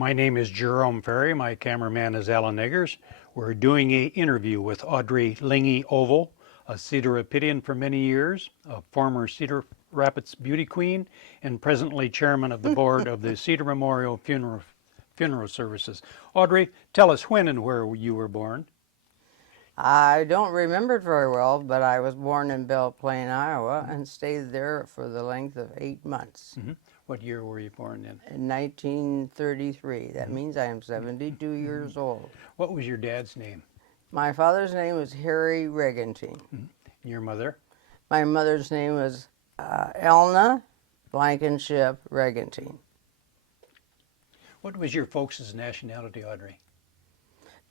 My name is Jerome Ferry. My cameraman is Alan Eggers. We're doing an interview with Audrey Linge Ovel, a Cedar Rapidian for many years, a former Cedar Rapids beauty queen, and presently chairman of the board of the Cedar Memorial Funeral Services. Audrey, tell us when and where you were born. I don't remember it very well, but I was born in Belle Plaine, Iowa, and stayed there for the length of 8 months. What year were you born in? In 1933. That means I am 72 years old. What was your dad's name? My father's name was Harry Regentine. Your mother? My mother's name was Elna Blankenship Regentine. What was your folks' nationality, Audrey?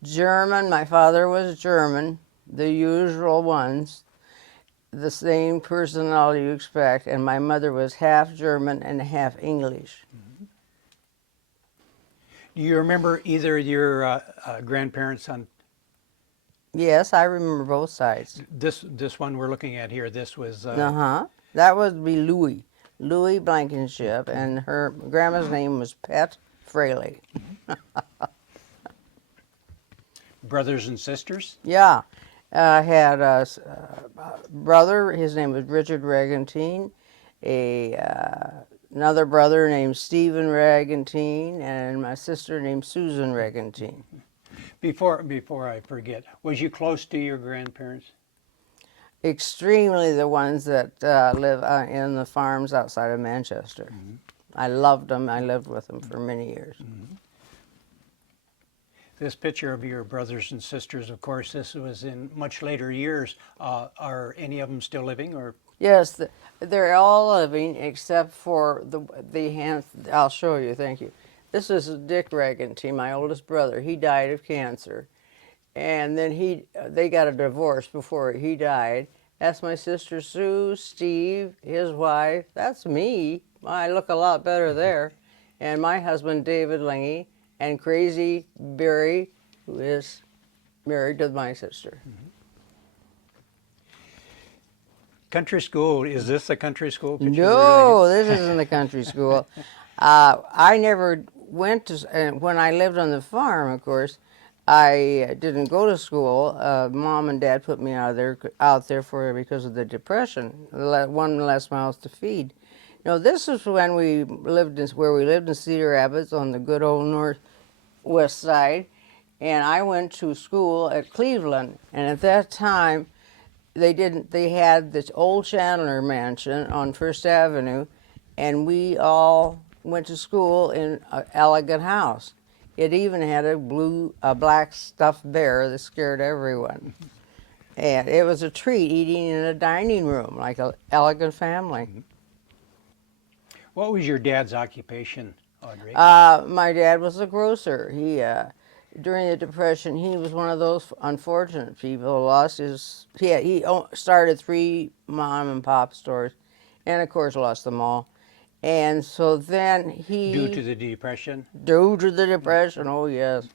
German. My father was German, the usual ones, the same personality you expect, and my mother was half German and half English. Do you remember either of your grandparents on Yes, I remember both sides. this one we're looking at here? This was That would be Louis Blankenship, and her grandma's name was Pet Fraley. brothers and sisters? Yeah, I had a brother. His name was Richard Regentine. Another brother named Stephen Regentine, and my sister named Susan Regentine. Before I forget, was you close to your grandparents? Extremely, the ones that live in the farms outside of Manchester. I loved them. I lived with them for many years. This picture of your brothers and sisters, of course, this was in much later years. Are any of them still living, or? Yes, they're all living except for the hands. I'll show you. Thank you. This is Dick Regentine, my oldest brother. He died of cancer, and then they got a divorce before he died. That's my sister Sue, Steve, his wife. That's me. I look a lot better there, and my husband David Linge, and Crazy Barry, who is married to my sister. Country school, is this a country school picture? No, this isn't a country school. I never went to, and when I lived on the farm, of course, I didn't go to school. Mom and Dad put me out there because of the depression, one less mouth to feed. You know, this is when we lived in Cedar Rapids on the good old northwest side, and I went to school at Cleveland, and at that time, they had this old Chandler mansion on First Avenue, and we all went to school in an elegant house. It even had a black stuffed bear that scared everyone. And it was a treat eating in a dining room, like an elegant family. What was your dad's occupation, Audrey? My dad was a grocer. During the Depression, he was one of those unfortunate people who lost his. He started 3 mom and pop stores, and of course lost them all. And so then he. Due to the Depression? Due to the Depression, oh yes.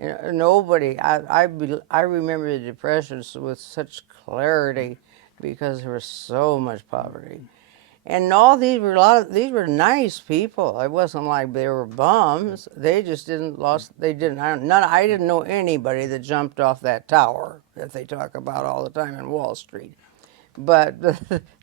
Nobody. I remember the Depression with such clarity because there was so much poverty. And all these were nice people. It wasn't like they were bums. They just I didn't know anybody that jumped off that tower that they talk about all the time in Wall Street. But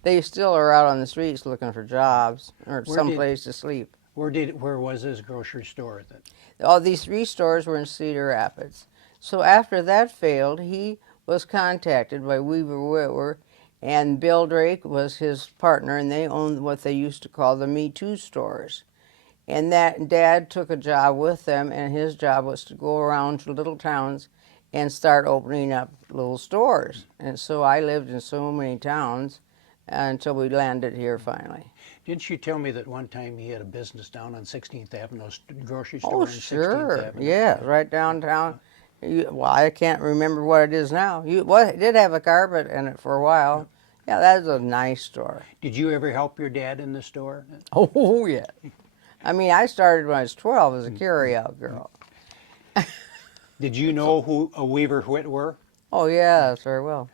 they still are out on the streets looking for jobs or someplace to sleep. Where was his grocery store then? All these 3 stores were in Cedar Rapids. So after that failed, he was contacted by Weaver Whitwer, and Bill Drake was his partner, and they owned what they used to call the Me Too stores. And that Dad took a job with them, and his job was to go around to little towns and start opening up little stores. And so I lived in so many towns until we landed here finally. Didn't you tell me that one time he had a business down on 16th Avenue, a grocery store Oh, on 16th sure. Avenue? Yeah, right downtown. Well, I can't remember what it is now. It did have a carpet in it for a while. Yeah, that was a nice store. Did you ever help your dad in the store? Oh, yeah. I mean, I started when I was 12 as a carry-out girl. Did you know who a Weaver Whit were? Oh, yeah, very well.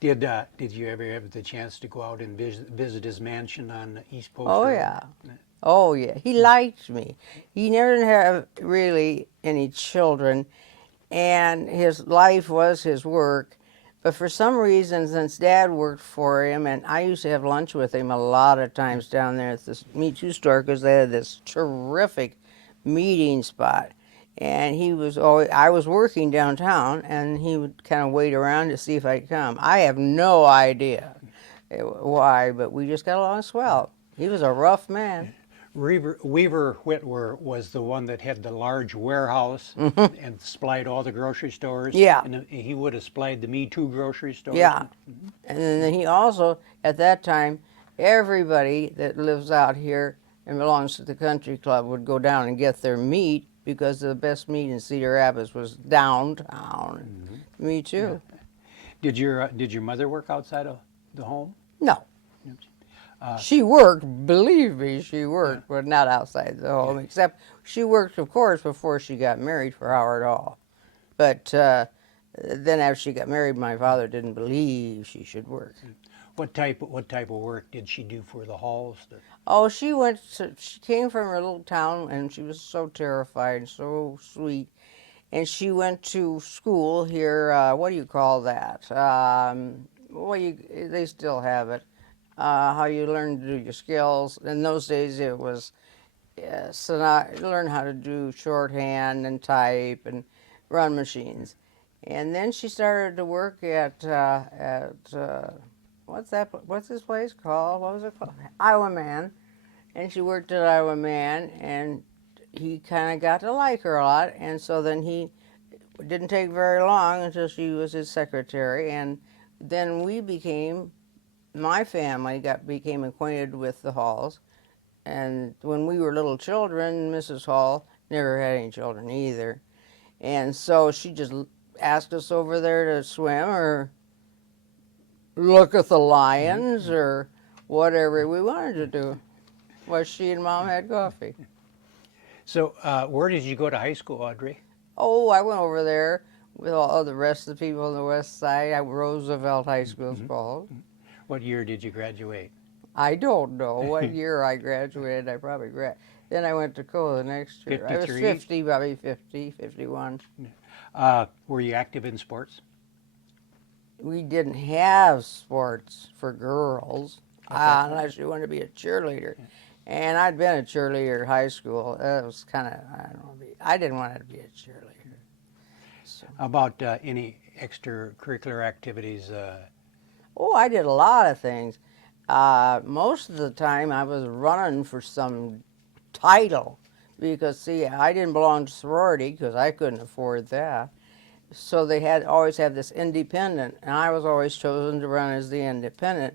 Did you ever have the chance to go out and visit his mansion on East Post Oh, Road? yeah. Oh yeah, he liked me. He never did have really any children, and his life was his work. But for some reason, since Dad worked for him, and I used to have lunch with him a lot of times down there at this Meat Shoe store because they had this terrific meeting spot. And he was always, I was working downtown, and he would kind of wait around to see if I'd come. I have no idea why, but we just got along swell. He was a rough man. Weaver Whitwer was the one that had the large warehouse and supplied all the grocery stores. Yeah. And he would have supplied the Me Too grocery stores. Yeah. And then he also, at that time, everybody that lives out here and belongs to the country club would go down and get their meat because the best meat in Cedar Rapids was downtown. Me too. Yeah. Did your mother work outside of the home? No. She worked, believe me, she worked, but not outside the home, except she worked, of course, before she got married for Howard Hall. But then after she got married, my father didn't believe she should work. What type of work did she do for the halls? Oh, she came from a little town, and she was so terrified, so sweet. And she went to school here, what do you call that? They still have it. How you learn to do your skills. In those days, it was learn how to do shorthand and type and run machines. And then she started to work at what's this place called? What was it called? Iowa Man. And she worked at Iowa Man, and he kind of got to like her a lot. And so then he didn't take very long until she was his secretary, and then my family became acquainted with the Halls. And when we were little children, Mrs. Hall never had any children either. And so she just asked us over there to swim or look at the lions or whatever we wanted to do while she and Mom had coffee. So where did you go to high school, Audrey? Oh, I went over there with all the rest of the people on the west side. Roosevelt High School is called. What year did you graduate? I don't know what year I graduated. I probably Then I went to Coe the next year. 53? I was 50, probably 50, 51. Were you active in sports? We didn't have sports for girls unless you wanted to be a cheerleader. And I'd been a cheerleader in high school. It was kind of, I don't know, I didn't want to be a cheerleader. So. How about any extracurricular activities? Oh, I did a lot of things. Most of the time I was running for some title because, see, I didn't belong to sorority because I couldn't afford that. So they always had this independent, and I was always chosen to run as the independent.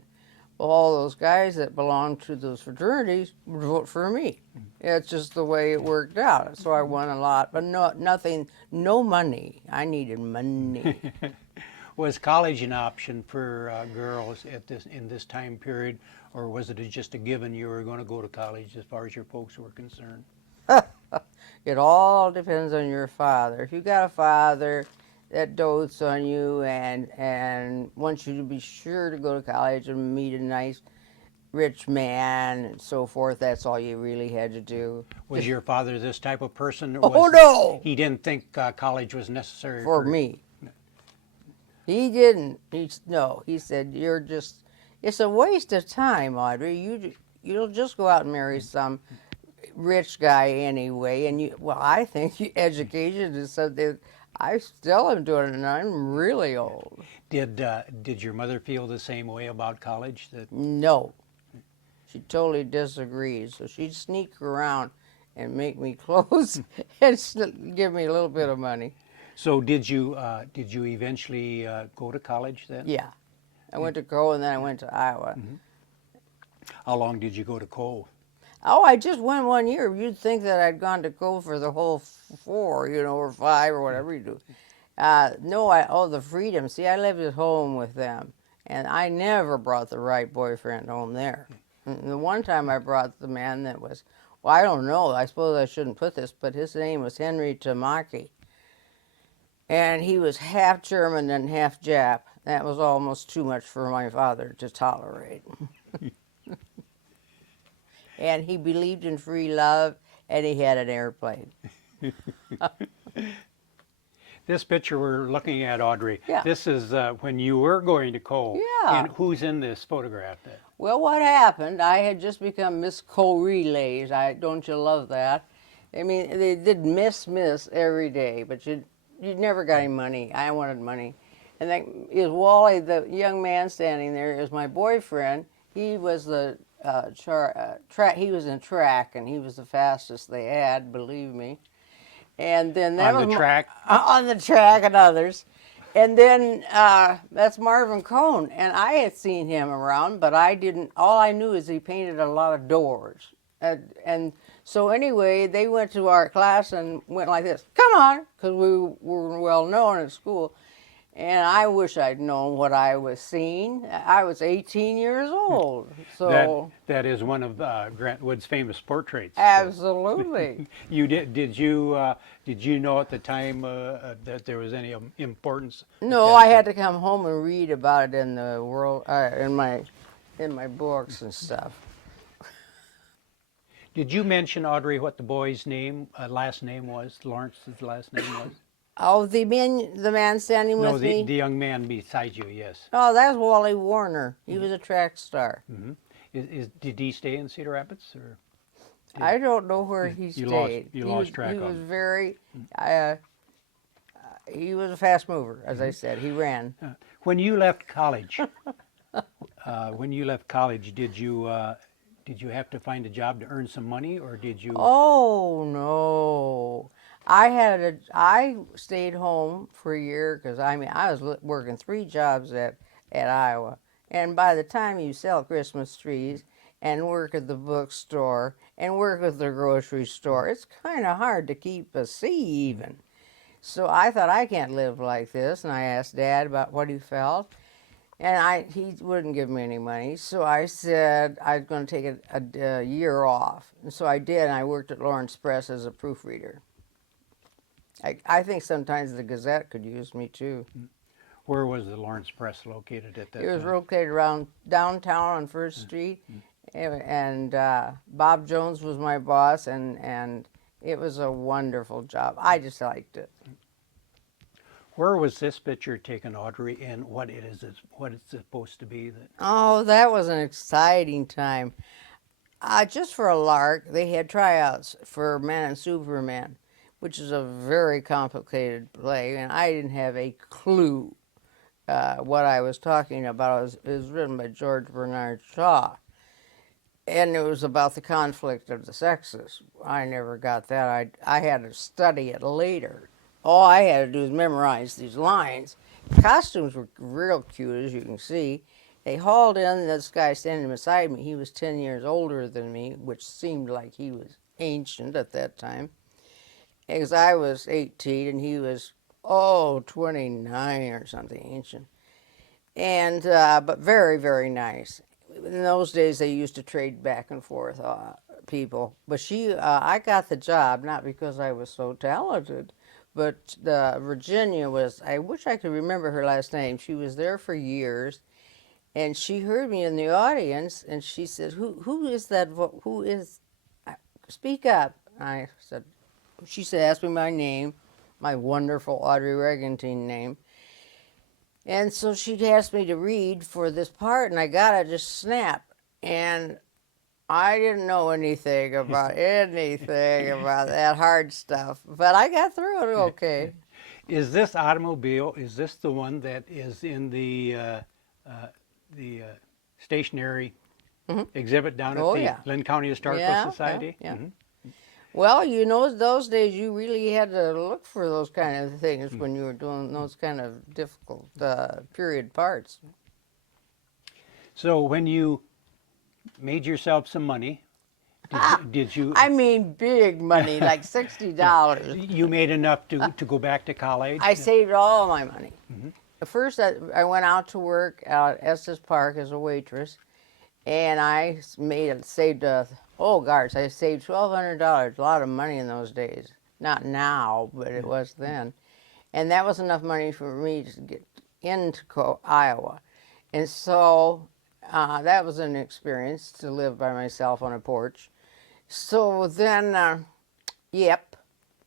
Well, all those guys that belonged to those fraternities would vote for me. It's just the way it worked out. So I won a lot, but no money. I needed money. Was college an option for girls in this time period, or was it just a given you were going to go to college as far as your folks were concerned? It all depends on your father. If you got a father that dotes on you and wants you to be sure to go to college and meet a nice rich man and so forth, that's all you really had to do. Was your father this type of person? Oh, no! He didn't think college was necessary For me. He didn't. He said, it's a waste of time, Audrey. You'll just go out and marry some rich guy anyway. And I think education is something I still am doing, and I'm really old. Did your mother feel the same way about college? No. She totally disagrees. So she'd sneak around and make me clothes and give me a little bit of money. So did you eventually go to college then? Yeah. I went to Coe, and then I went to Iowa. How long did you go to Coe? Oh, I just went 1 year. You'd think that I'd gone to Coe for the whole 4, or 5 or whatever you do. No, the freedom. See, I lived at home with them, and I never brought the right boyfriend home there. And the one time I brought the man that was, I don't know, I suppose I shouldn't put this, but his name was Henry Tamaki. And he was half German and half Jap. That was almost too much for my father to tolerate. and he believed in free love, and he had an airplane. This picture we're looking at, Audrey, Yeah. this is when you were going to Cole. Yeah. And who's in this photograph then? Well, what happened, I had just become Miss Co-Relays. Don't you love that? I mean, they did Miss every day, but you never got any money. I wanted money. And then is Wally, the young man standing there, is my boyfriend. He was the track. He was in track, and he was the fastest they had, believe me. And then that On was the track? on the track and others. And then that's Marvin Cohn, and I had seen him around, but I didn't. All I knew is he painted a lot of doors, and so anyway, they went to our class and went like this, "Come on," because we were well known at school. And I wish I'd known what I was seeing. I was 18 years old, so That is one of Grant Wood's famous portraits. absolutely. You did you know at the time that there was any importance? No, I had to come home and read about it in the world, in my books and stuff. Did you mention, Audrey, what the boy's name, last name was? Lawrence's last name was? Oh, the man standing No, with the me. young man beside you. Yes. Oh, that's Wally Warner. He was a track star. Hmm. Did he stay in Cedar Rapids or? I don't know where he You stayed. lost track He of was him. very. He was a fast mover, as I said. He ran. When you left college, did you have to find a job to earn some money, or did you? Oh no. I stayed home for a year because I was working 3 jobs at Iowa, and by the time you sell Christmas trees and work at the bookstore and work at the grocery store, it's kind of hard to keep a C even. So I thought, I can't live like this, and I asked Dad about what he felt, and he wouldn't give me any money. So I said I was going to take a year off, and so I did. And I worked at Lawrence Press as a proofreader. I think sometimes the Gazette could use me too. Where was the Lawrence Press located at that It was time? located around downtown on First Street, and Bob Jones was my boss, and it was a wonderful job. I just liked it. Where was this picture taken, Audrey, and what it's supposed to be? Oh, that was an exciting time. Just for a lark, they had tryouts for Man and Superman, which is a very complicated play, and I didn't have a clue what I was talking about. It was written by George Bernard Shaw, and it was about the conflict of the sexes. I never got that. I had to study it later. All I had to do was memorize these lines. Costumes were real cute, as you can see. They hauled in this guy standing beside me. He was 10 years older than me, which seemed like he was ancient at that time. Because I was 18 and he was, 29 or something, ancient. And, but very, very nice. In those days, they used to trade back and forth people. But I got the job, not because I was so talented, but Virginia was, I wish I could remember her last name. She was there for years, and she heard me in the audience, and she said, who is that, who is, speak up. I said, she said, ask me my name, my wonderful Audrey Regentine name. And so she asked me to read for this part, and I got it just snap. And I didn't know anything about that hard stuff, but I got through it okay. Is this automobile, is this the one that is in the stationary exhibit down at the Linn County Historical Society? Yeah. Well, you know, those days you really had to look for those kind of things when you were doing those kind of difficult period parts. So when you made yourself some money, did you? I mean, big money, like $60. You made enough to go back to college? I saved all my money. At first, I went out to work out at Estes Park as a waitress, and I saved I saved $1,200, a lot of money in those days. Not now, but it was then. And that was enough money for me to get into Iowa. And so that was an experience to live by myself on a porch. So then, yep,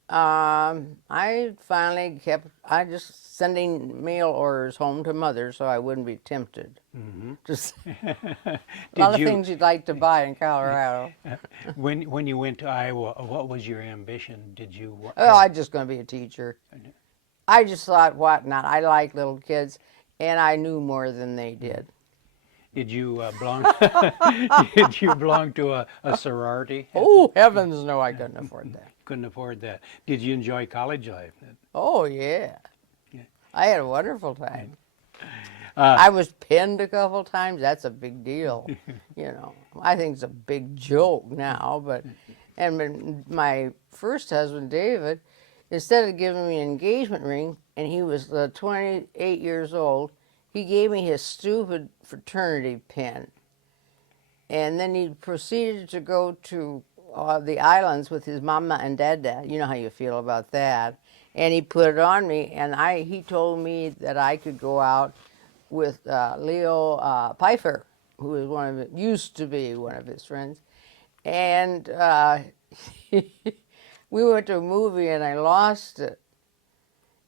I finally I just sending mail orders home to mother so I wouldn't be tempted. Just a lot of things you'd like to buy in Colorado. when you went to Iowa, what was your ambition? Did you Oh, I'm just going to be a teacher. I just thought, what not? I like little kids, and I knew more than they did. did you belong did you belong to a sorority? Oh, heavens no, I couldn't afford that. Couldn't afford that. Did you enjoy college life? Oh, yeah. Yeah. I had a wonderful time. I was pinned a couple times. That's a big deal. You know, I think it's a big joke now. But and when my first husband, David, instead of giving me an engagement ring, and he was 28 years old, he gave me his stupid fraternity pin. And then he proceeded to go to the islands with his mama and dada. You know how you feel about that. And he put it on me, and he told me that I could go out with Leo Pfeiffer, who is used to be one of his friends. And we went to a movie, and I lost it.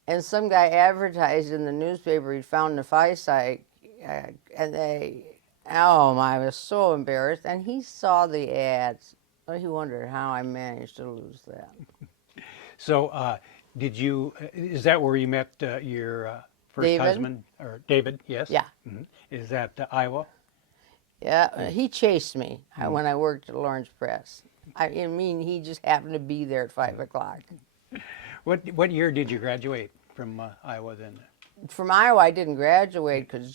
And some guy advertised in the newspaper he'd found the Phi-Site, and oh my, I was so embarrassed. And he saw the ads. He wondered how I managed to lose that. So, is that where you met your first David? husband? Or David, yes? Yeah. Is that Iowa? Yeah, he chased me when I worked at Lawrence Press. I mean, he just happened to be there at 5 o'clock. What year did you graduate from Iowa then? From Iowa, I didn't graduate because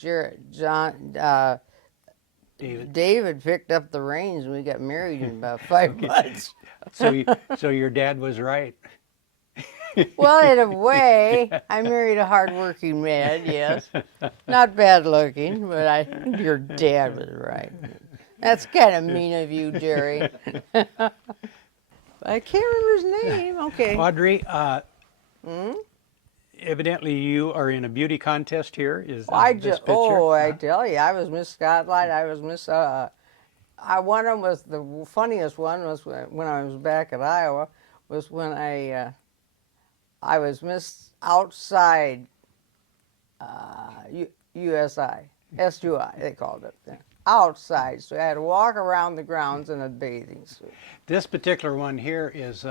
David picked up the reins and we got married in about 5 months. So your dad was right. Well, in a way, I married a hard-working man, yes. Not bad looking, but your dad was right. That's kind of mean of you, Jerry. I can't remember his name. Okay. Audrey, evidently you are in a beauty contest here. Is this picture? I tell you, I was Miss Scotland. I was Miss. One of them was the funniest one was when I was back at Iowa. Was when I was Miss Outside USI, SUI, they called it then. Outside, so I had to walk around the grounds in a bathing suit. This particular one here is.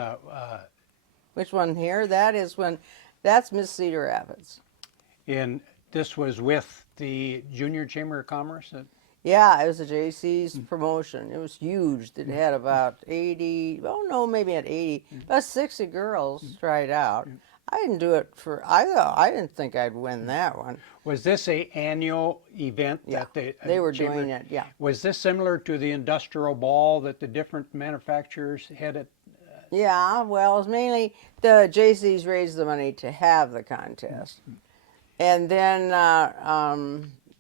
Which one here? That's Miss Cedar Rapids. And this was with the Junior Chamber of Commerce? Yeah, it was a JC's promotion. It was huge. It had about 80, oh no, maybe at 80, about 60 girls tried out. I didn't do it I didn't think I'd win that one. Was this an annual event? Yeah, that they were doing it, yeah. Was this similar to the industrial ball that the different manufacturers had at? Yeah, well, it was mainly the JC's raised the money to have the contest. And then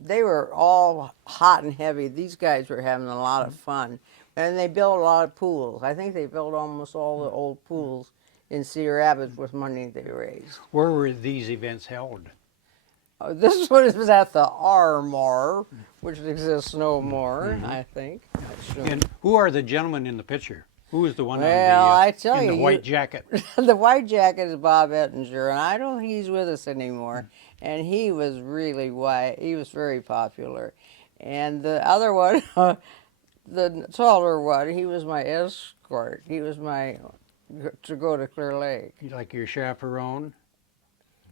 they were all hot and heavy. These guys were having a lot of fun. And they built a lot of pools. I think they built almost all the old pools in Cedar Rapids with money they raised. Where were these events held? This one was at the Armour, which exists no more, I think. And who are the gentlemen in the picture? Who is the one I tell in you, the white jacket? The white jacket is Bob Ettinger, and I don't think he's with us anymore. And he was really white. He was very popular. And the other one, the taller one, he was my escort. He was to go to Clear Lake. Like your chaperone?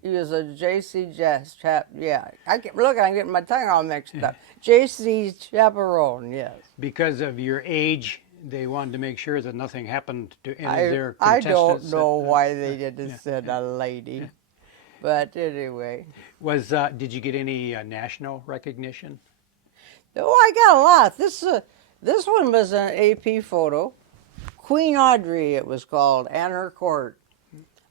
He was a J.C. chap. Yeah, I'm getting my tongue all mixed up. J.C. chaperone. Yes. Because of your age, they wanted to make sure that nothing happened to any of their contestants. I don't know why they didn't send a lady, but anyway. Did you get any national recognition? Oh, I got a lot. This one was an AP photo. Queen Audrey, it was called, and her court.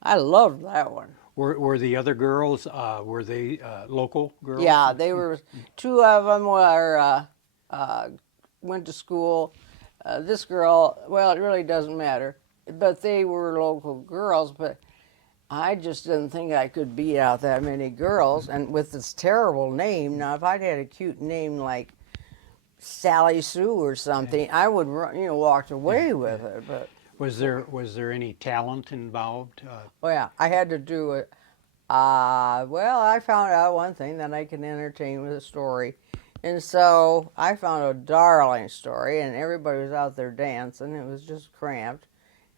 I loved that one. Were the other girls, were they local girls? Yeah, they were. Two of them went to school. This girl, well, it really doesn't matter, but they were local girls, but I just didn't think I could beat out that many girls, and with this terrible name. Now, if I'd had a cute name like Sally Sue or something, I would run, walked away with it. But Was there any talent involved? oh yeah, I had to do it. Well, I found out one thing that I can entertain with a story. And so I found a darling story, and everybody was out there dancing. It was just cramped.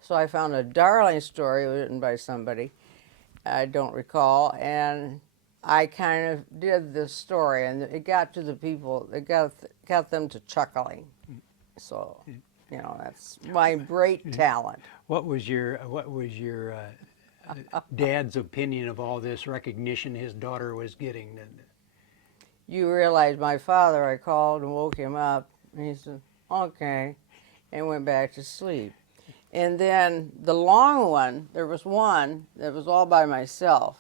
So I found a darling story written by somebody I don't recall, and I kind of did this story, and it got to the people. It got them to chuckling. So, that's my great talent. What was your dad's opinion of all this recognition his daughter was getting? You realize my father, I called and woke him up, and he said, okay, and went back to sleep. And then the long one, there was one that was all by myself.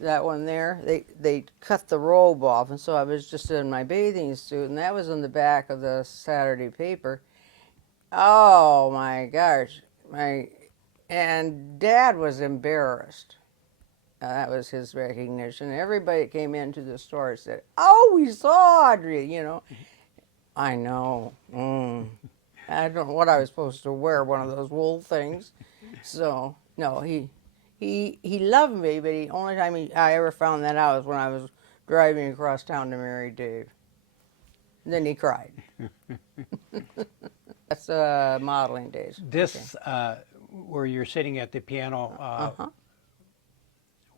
That one there, they cut the robe off, and so I was just in my bathing suit, and that was in the back of the Saturday paper. Oh my gosh, and Dad was embarrassed. That was his recognition. Everybody that came into the store said, "Oh, we saw Audrey," I know. I don't know what I was supposed to wear, one of those wool things. So no, he loved me, but the only time I ever found that out was when I was driving across town to marry Dave. And then he cried. That's modeling days. This, where you're sitting at the piano,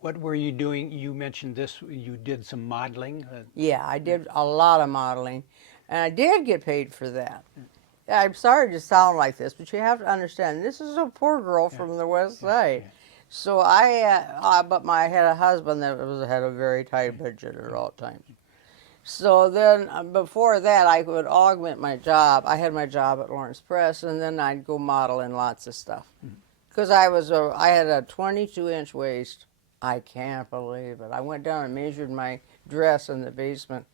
what were you doing? You mentioned this, you did some modeling. Yeah, I did a lot of modeling, and I did get paid for that. I'm sorry to sound like this, but you have to understand, this is a poor girl from the West Side. So I had a husband that had a very tight budget at all times. So then, before that, I would augment my job. I had my job at Lawrence Press, and then I'd go model in lots of stuff. Because I had a 22-inch waist. I can't believe it. I went down and measured my dress in the basement.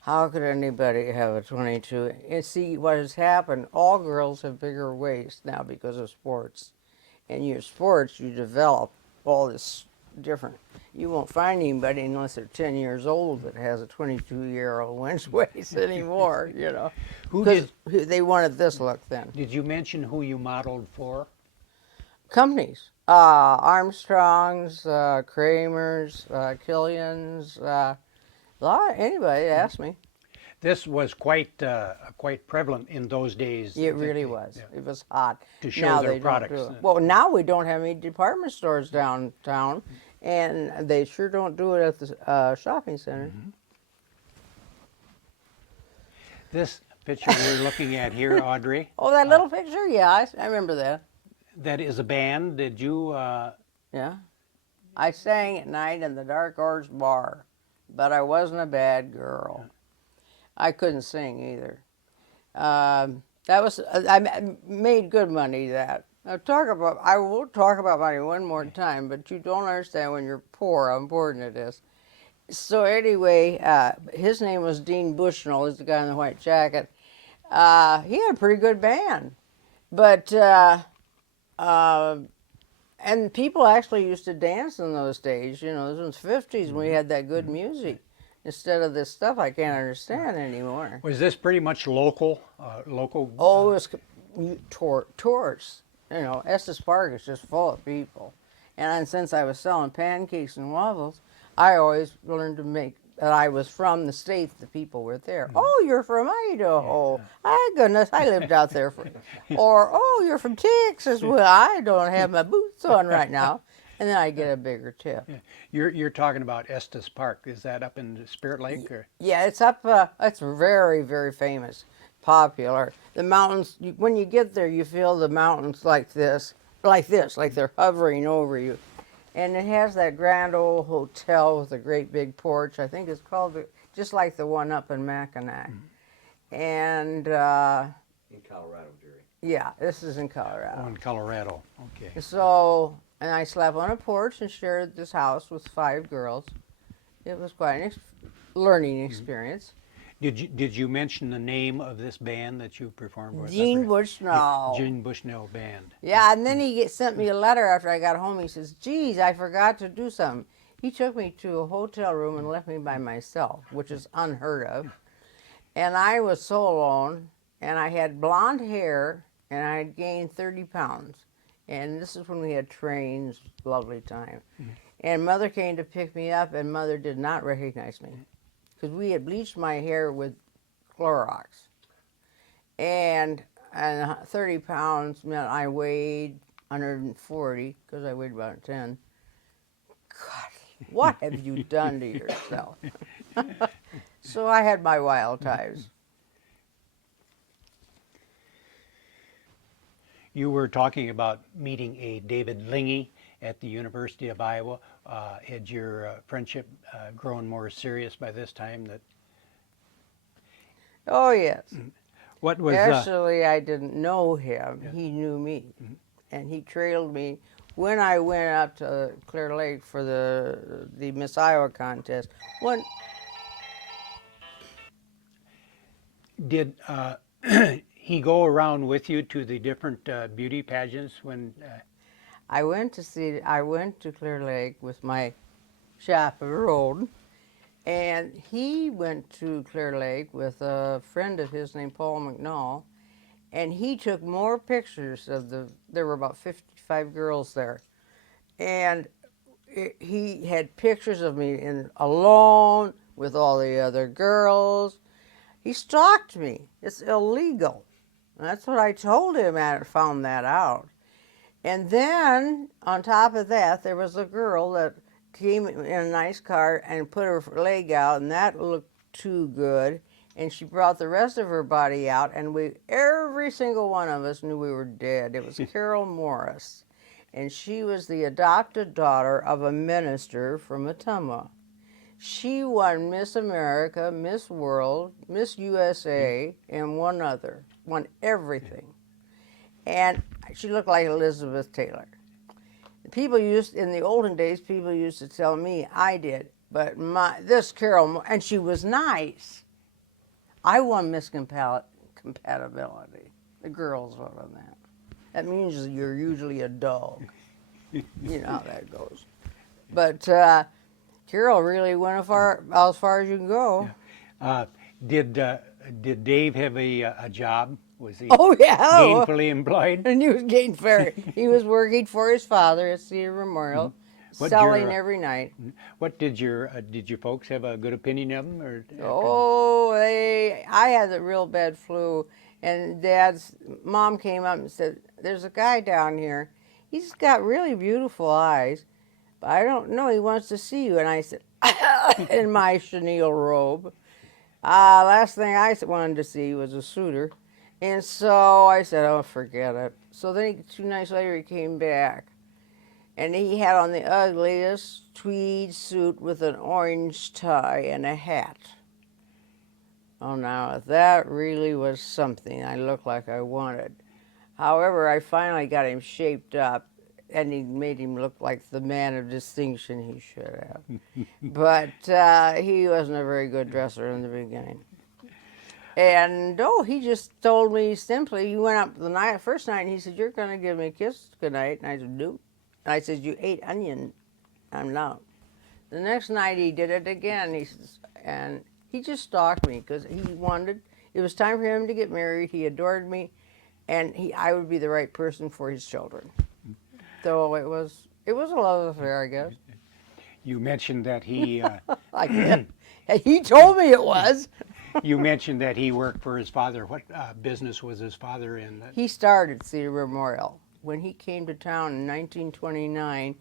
How could anybody have a 22? And see, what has happened, all girls have bigger waists now because of sports. In your sports, you develop all this different. You won't find anybody unless they're 10 years old that has a 22-year-old winch waist anymore, Because they wanted this look then. Did you mention who you modeled for? Companies. Armstrongs, Kramers, Killians, anybody asked me. This was quite prevalent in those days. It really was. It was hot. To show now their they products. Don't do it. Well, now we don't have any department stores downtown, and they sure don't do it at the shopping center. This picture we're looking at here, Audrey. Oh, that little picture? Yeah, I remember that. That is a band. Did you? Yeah. I sang at night in the Dark Horse Bar, but I wasn't a bad girl. I couldn't sing either. I made good money that. I will talk about money one more time, but you don't understand when you're poor how important it is. So anyway, his name was Dean Bushnell. He's the guy in the white jacket. He had a pretty good band, but and people actually used to dance in those days. This was the 50s when we had that good music. Instead of this stuff I can't understand anymore. Was this pretty much local? Local? Oh, it was tourists. Estes Park is just full of people. And since I was selling pancakes and waffles, I always learned to make, that I was from the state, the people were there. Oh, you're from Idaho. My goodness, I lived out there. Or, oh, you're from Texas. Well, I don't have my boots on right now. And then I get a bigger tip. Yeah. You're talking about Estes Park. Is that up in Spirit Lake? Or? Yeah, it's up. It's very, very famous, popular. The mountains. When you get there, you feel the mountains like like they're hovering over you, and it has that grand old hotel with a great big porch. I think it's called just like the one up in Mackinac, and in Colorado, Jerry. Yeah, this is in Colorado. Oh, in Colorado. Okay. So. And I slept on a porch and shared this house with 5 girls. It was quite an learning experience. Did you mention the name of this band that you performed with? Dean Bushnell. Dean Bushnell Band. Yeah, and then he sent me a letter after I got home. He says, geez, I forgot to do something. He took me to a hotel room and left me by myself, which is unheard of. And I was so alone, and I had blonde hair, and I had gained 30 pounds. And this is when we had trains, lovely time. And Mother came to pick me up, and Mother did not recognize me because we had bleached my hair with Clorox. And 30 pounds meant I weighed 140 because I weighed about 10. God, what have you done to yourself? So I had my wild times. You were talking about meeting a David Linge at the University of Iowa. Had your friendship grown more serious by this time? That Oh, yes. what was Actually, I didn't know him. He knew me. And he trailed me when I went up to Clear Lake for the Miss Iowa contest. One, did he go around with you to the different beauty pageants when? I went to Clear Lake with my chaperone, and he went to Clear Lake with a friend of his named Paul McNall, and he took more pictures of there were about 55 girls there, and he had pictures of me alone with all the other girls. He stalked me. It's illegal. That's what I told him. I found that out. And then, on top of that, there was a girl that came in a nice car and put her leg out, and that looked too good. And she brought the rest of her body out, and every single one of us knew we were dead. It was Carol Morris, and she was the adopted daughter of a minister from Ottumwa. She won Miss America, Miss World, Miss USA, and one other. Won everything. And she looked like Elizabeth Taylor. In the olden days, people used to tell me I did, but this Carol, and she was nice. I won Miss Compatibility. The girls won that. That means you're usually a dog. You know how that goes. But Carol really went as far as you can go. Did Dave have a job? Was he Oh yeah, gainfully employed? and he was getting fair. He was working for his father at Cedar Memorial, selling every night. What did your folks have a good opinion of him? Or Oh, I had the real bad flu, and Dad's mom came up and said, "There's a guy down here. He's got really beautiful eyes, but I don't know. He wants to see you." And I said, in my chenille robe, last thing I wanted to see was a suitor. And so I said, "Oh, forget it." So then 2 nights later, he came back. And he had on the ugliest tweed suit with an orange tie and a hat. Oh, now, that really was something I looked like I wanted. However, I finally got him shaped up, and he made him look like the man of distinction he should have. But he wasn't a very good dresser in the beginning. And he just told me simply, he went up the first night and he said, "You're going to give me a kiss goodnight." And I said, "Nope." And I said, "You ate onion." I'm not. The next night he did it again. He says, and he just stalked me because it was time for him to get married. He adored me, and I would be the right person for his children. So it was a love affair, I guess. You mentioned that he. He told me it was. You mentioned that he worked for his father. What business was his father in? He started Cedar Memorial. When he came to town in 1929,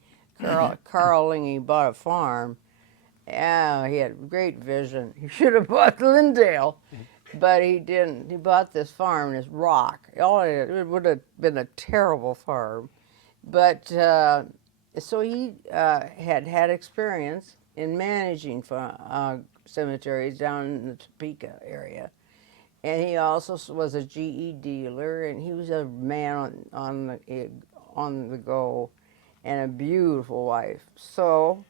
Carl Linge bought a farm. Yeah, he had great vision. He should have bought Lindale, but he didn't. He bought this farm, this rock. It would have been a terrible farm. But so he had experience in managing cemeteries down in the Topeka area. And he also was a GE dealer, and he was a man on the go, and a beautiful wife. So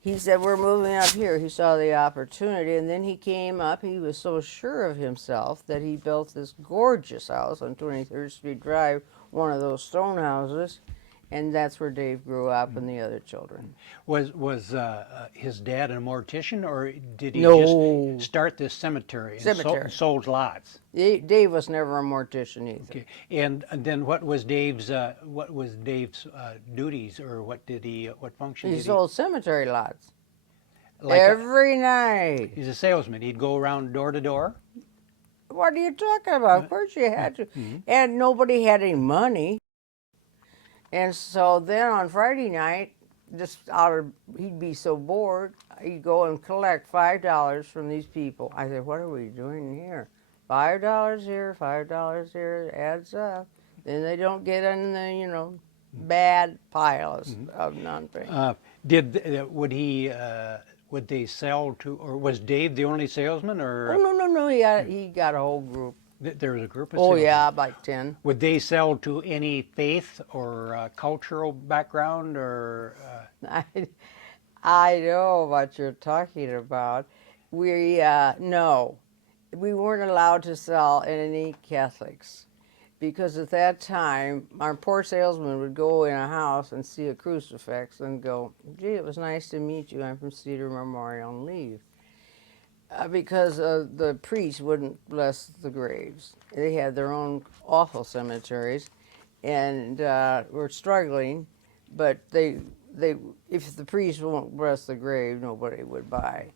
he said, "We're moving up here." He saw the opportunity, and then he came up. He was so sure of himself that he built this gorgeous house on 23rd Street Drive, one of those stone houses, And that's where Dave grew up and the other children. Was his dad a mortician, or did he No. just start this cemetery and Cemetery. sold lots? Dave was never a mortician either. Okay. And then what was Dave's duties, or what function He did sold cemetery lots like every night. he's a salesman. He'd go around door to door. What are you talking about? Of course you had to. And nobody had any money. And so then on Friday night, he'd be so bored, he'd go and collect $5 from these people. I said, what are we doing here? $5 here, $5 here, adds up. Then they don't get in the, bad piles of non-paying. Would they sell to, or was Dave the only salesman, or Oh, no, he got a whole group. there was a group of Oh, salesmen? yeah, like 10. Would they sell to any faith or cultural background, or I know what you're talking about. No, we weren't allowed to sell any Catholics because at that time, our poor salesman would go in a house and see a crucifix and go, gee, it was nice to meet you. I'm from Cedar Memorial, and leave. Because the priests wouldn't bless the graves. They had their own awful cemeteries and were struggling, but if the priest won't bless the grave, nobody would buy.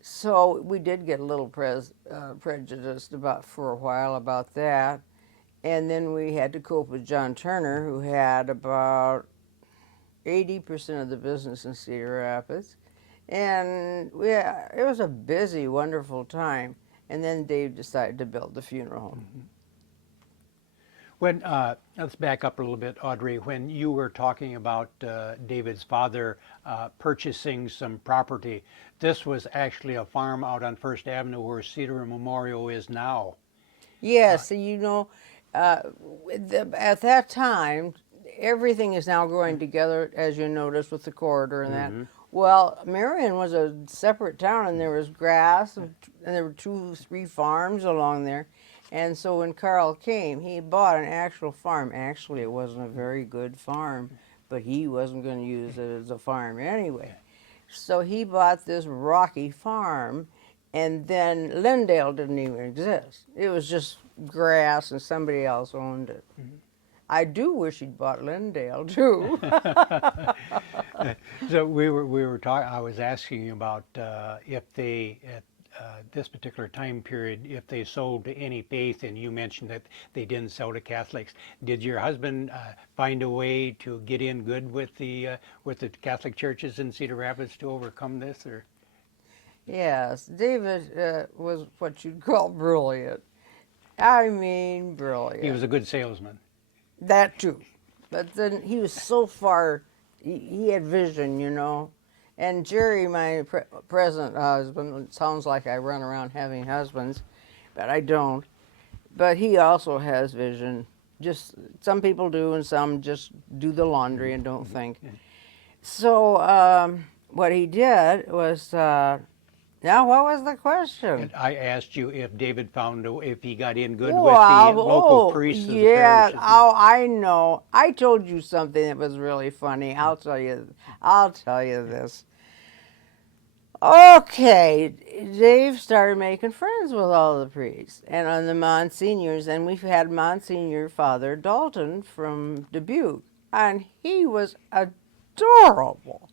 So we did get a little prejudiced for a while about that. And then we had to cope with John Turner, who had about 80% of the business in Cedar Rapids. And it was a busy, wonderful time. And then Dave decided to build the funeral home. when? Let's back up a little bit, Audrey. When you were talking about David's father purchasing some property, this was actually a farm out on First Avenue where Cedar Memorial is now. Yes, at that time, everything is now growing together, as you notice, with the corridor and that. Well, Marion was a separate town, and there was grass, and there were 2, 3 farms along there. And so when Carl came, he bought an actual farm. Actually, it wasn't a very good farm, but he wasn't going to use it as a farm anyway. So he bought this rocky farm, and then Lindale didn't even exist. It was just grass, and somebody else owned it. I do wish he'd bought Lindale too. So we were talking. I was asking you about if they at this particular time period, if they sold to any faith, and you mentioned that they didn't sell to Catholics. Did your husband find a way to get in good with the Catholic churches in Cedar Rapids to overcome this, or? Yes, David was what you'd call brilliant. I mean, brilliant. He was a good salesman. That too. But then he was so far, he had vision. And Jerry, my present husband, it sounds like I run around having husbands, but I don't. But he also has vision. Just some people do, and some just do the laundry and don't think. So what he did was, now what was the question? I asked you if David if he got in good with Wow, the local priests of the yeah. parish. Oh, I know. I told you something that was really funny. I'll tell you this. Okay, Dave started making friends with all the priests and on the Monsignors, and we've had Monsignor Father Dalton from Dubuque, and he was adorable.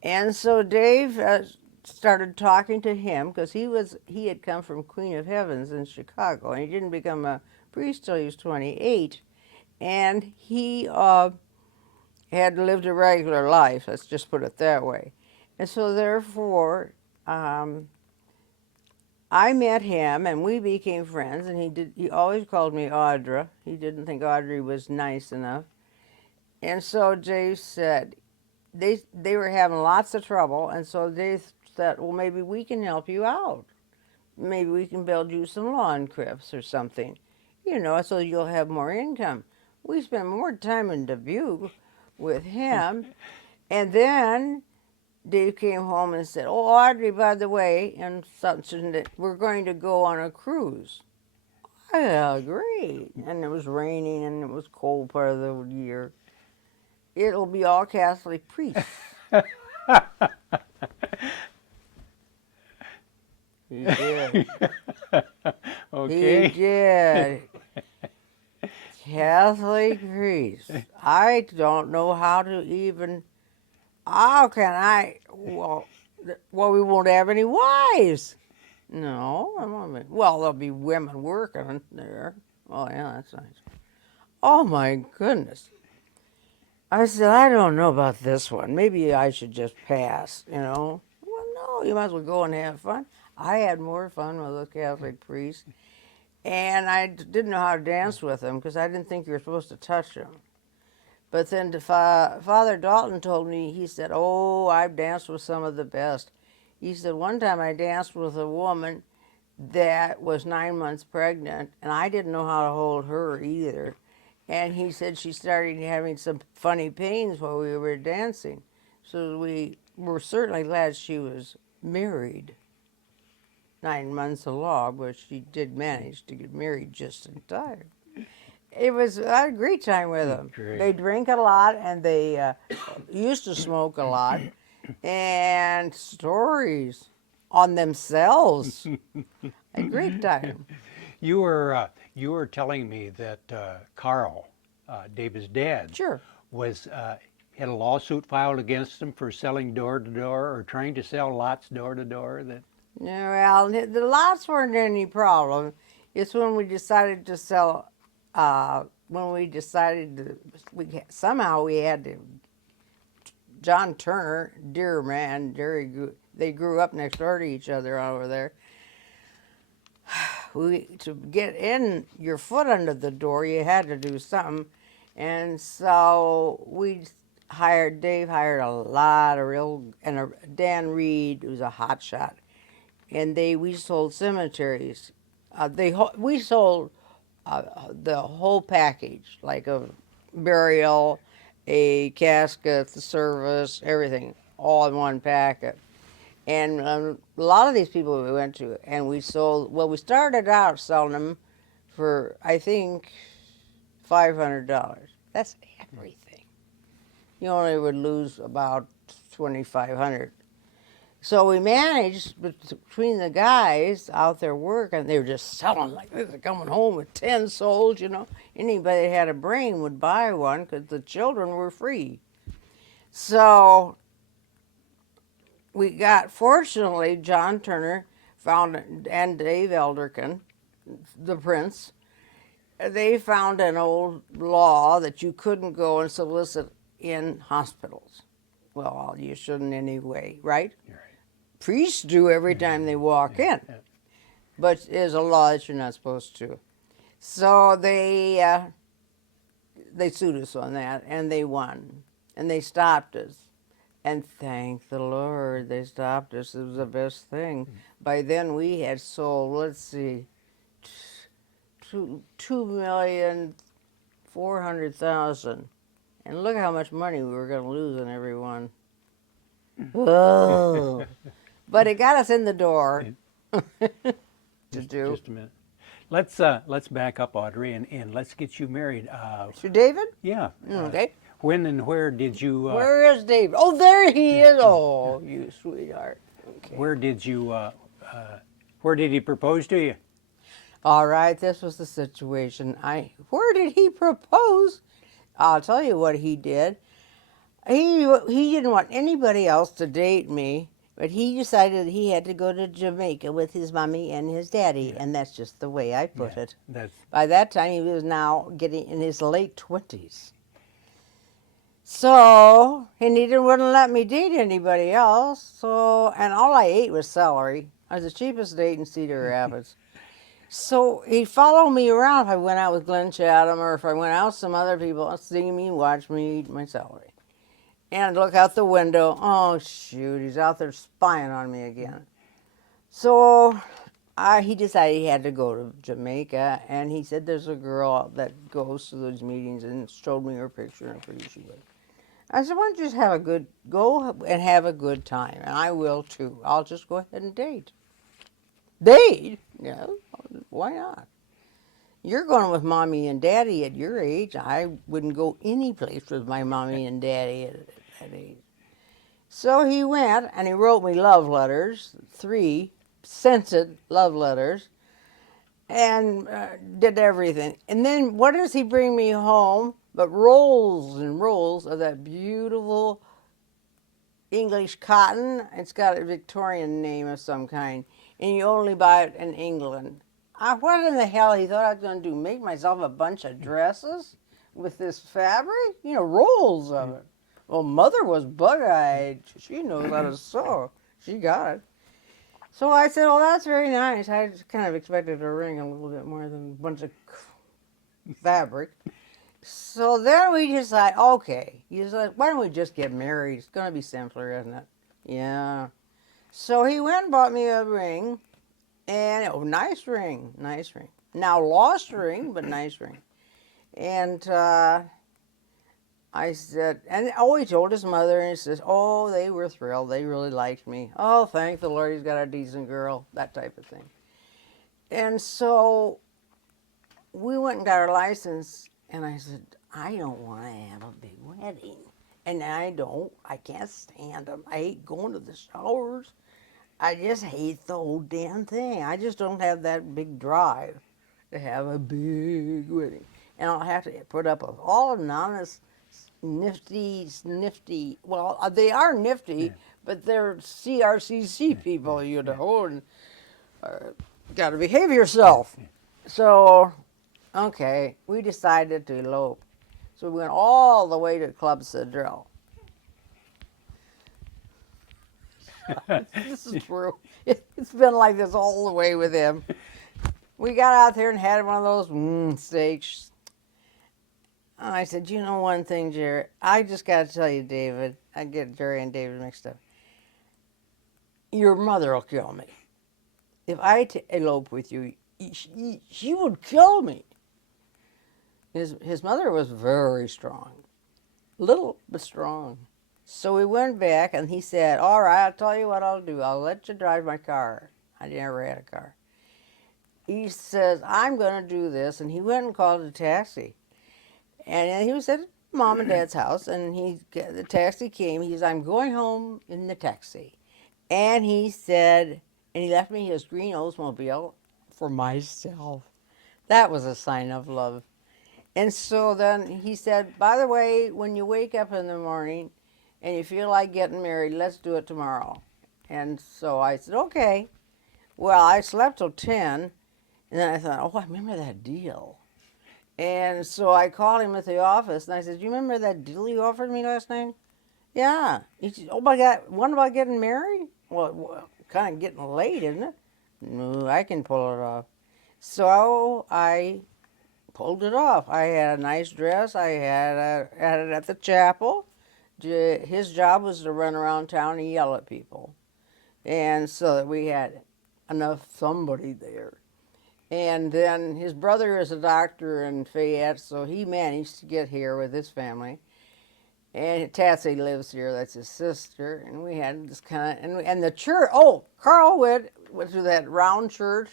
And so Dave started talking to him because he had come from Queen of Heavens in Chicago, and he didn't become a priest till he was 28, and he had lived a regular life. Let's just put it that way. And so therefore, I met him, and we became friends. And he always called me Audra. He didn't think Audrey was nice enough. And so Dave said they were having lots of trouble, and so they said, well, maybe we can help you out. Maybe we can build you some lawn crypts or something, so you'll have more income. We spent more time in Dubuque with him, and then Dave came home and said, oh, Audrey, by the way, and we're going to go on a cruise. I agreed. And it was raining, and it was cold part of the year. it'll be all Catholic priests. He did. Okay. He did. Catholic priests. I don't know how to even. How can I? Well, we won't have any wives. No, I won't be. Well, there'll be women working there. Oh yeah, that's nice. Oh my goodness. I said, I don't know about this one. Maybe I should just pass, you know. Well, no, you might as well go and have fun. I had more fun with a Catholic priest, and I didn't know how to dance with him because I didn't think you were supposed to touch him. But then Father Dalton told me, he said, oh, I've danced with some of the best. He said, one time I danced with a woman that was 9 months pregnant, and I didn't know how to hold her either. And he said she started having some funny pains while we were dancing. So we were certainly glad she was married 9 months along, but she did manage to get married just in time. It was I had a great time with them. Great. They drink a lot, and they used to smoke a lot, and stories on themselves. A great time. You were telling me that Carl, David's dad, Sure. was had a lawsuit filed against him for selling door to door or trying to sell lots door to door. That Yeah, well, the lots weren't any problem. It's when we decided to sell. When we decided to, somehow we had to. John Turner, dear man, they grew up next door to each other over there. To get in your foot under the door, you had to do something, and so Dave hired a lot of Dan Reed, who's a hot shot, and we sold cemeteries. We sold the whole package, like a burial, a casket, the service, everything, all in one packet. And a lot of these people we went to, and we started out selling them for, I think, $500. That's everything. You only would lose about $2,500. So we managed, between the guys out there working, they were just selling like this, coming home with 10 souls, you know. Anybody that had a brain would buy one because the children were free. So fortunately, John Turner found, and Dave Elderkin, the prince, they found an old law that you couldn't go and solicit in hospitals. Well, you shouldn't anyway, right? Right. Priests do every time they walk in, but there's a law that you're not supposed to. So they sued us on that, and they won, and they stopped us. And thank the Lord they stopped us. It was the best thing. By then we had sold, let's see, 2,400,000, and look how much money we were going to lose on every one. Oh. But it got us in the door to do. Just a minute. Let's back up, Audrey, and let's get you married. To David? Yeah. Okay. When and where did you? Where is David? Oh, there he is. Oh, you sweetheart. Okay. Where did you? Where did he propose to you? All right, this was the situation. Where did he propose? I'll tell you what he did. He didn't want anybody else to date me, but he decided he had to go to Jamaica with his mommy and his daddy, and that's just the way I put it. By that time, he was now getting in his late 20s. So, and he wouldn't let me date anybody else. So, and all I ate was celery. I was the cheapest date in Cedar Rapids. So he'd follow me around if I went out with Glenn Chatham, or if I went out with some other people, see me, watch me eat my celery. And look out the window. Oh, shoot, he's out there spying on me again. So he decided he had to go to Jamaica, and he said there's a girl that goes to those meetings, and showed me her picture, and pretty she was. I said, why don't you just go and have a good time, and I will too. I'll just go ahead and date. Date? Yeah, why not? You're going with mommy and daddy at your age. I wouldn't go any place with my mommy and daddy at that age. So he went and he wrote me love letters, 3 scented love letters, and did everything. And then what does he bring me home but rolls and rolls of that beautiful English cotton? It's got a Victorian name of some kind, and you only buy it in England. What in the hell he thought I was going to do? Make myself a bunch of dresses with this fabric? You know, rolls of it. Well, Mother was bug-eyed. She knows how to sew. She got it. So I said, "Oh, that's very nice." I just kind of expected a ring a little bit more than a bunch of fabric. So then we decide, okay, he's like, why don't we just get married? It's going to be simpler, isn't it? Yeah. So he went and bought me a ring, and nice ring, nice ring. Now lost ring, but nice ring. And I said, and he told his mother, and he says, oh, they were thrilled. They really liked me. Oh, thank the Lord, he's got a decent girl, that type of thing. And so we went and got our license, and I said, I don't want to have a big wedding. And I can't stand them. I hate going to the showers. I just hate the whole damn thing. I just don't have that big drive to have a big wedding. And I'll have to put up with all anonymous, nifty, well, they are nifty, yeah, but they're CRCC people, you know, and got to behave yourself. So, okay, we decided to elope. So we went all the way to Club Cedril. This is true. It's been like this all the way with him. We got out there and had one of those steaks. And I said, you know one thing, Jerry, I just got to tell you, David, I get Jerry and David mixed up. Your mother will kill me. If I elope with you, she would kill me. His mother was very strong. Little, but strong. So we went back, and he said, all right, I'll tell you what I'll do. I'll let you drive my car. I never had a car. He says, I'm going to do this, and he went and called a taxi. And he was at Mom and Dad's house, and the taxi came. He says, I'm going home in the taxi. And he said, and he left me his green Oldsmobile for myself. That was a sign of love. And so then he said, by the way, when you wake up in the morning and you feel like getting married, let's do it tomorrow. And so I said, okay. Well, I slept till 10, and then I thought, oh, I remember that deal. And so I called him at the office, and I said, do you remember that deal you offered me last night? Yeah. He said, oh my God, one about getting married? Well, kind of getting late, isn't it? No, I can pull it off. So I pulled it off. I had a nice dress. I had it at the chapel. His job was to run around town and yell at people. And so that we had enough somebody there. And then his brother is a doctor in Fayette, so he managed to get here with his family. And Tatsy lives here, that's his sister. And we had this kind of, and the church, Carl went to that round church,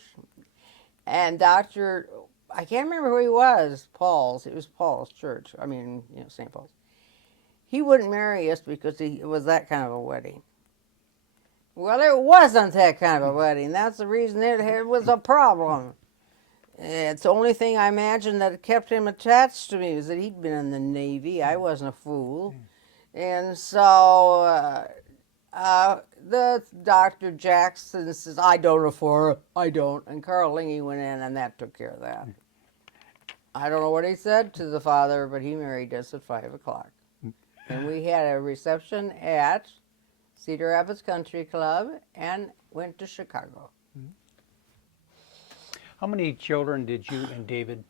and Dr., I can't remember who he was, Paul's. It was Paul's church. I mean, St. Paul's. He wouldn't marry us because it was that kind of a wedding. Well, it wasn't that kind of a wedding. That's the reason it was a problem. It's the only thing I imagine that kept him attached to me was that he'd been in the Navy. I wasn't a fool. And so the Dr. Jackson says, I don't afford it. I don't. And Carl Linge went in, and that took care of that. I don't know what he said to the father, but he married us at 5 o'clock. And we had a reception at Cedar Rapids Country Club and went to Chicago. How many children did you and David?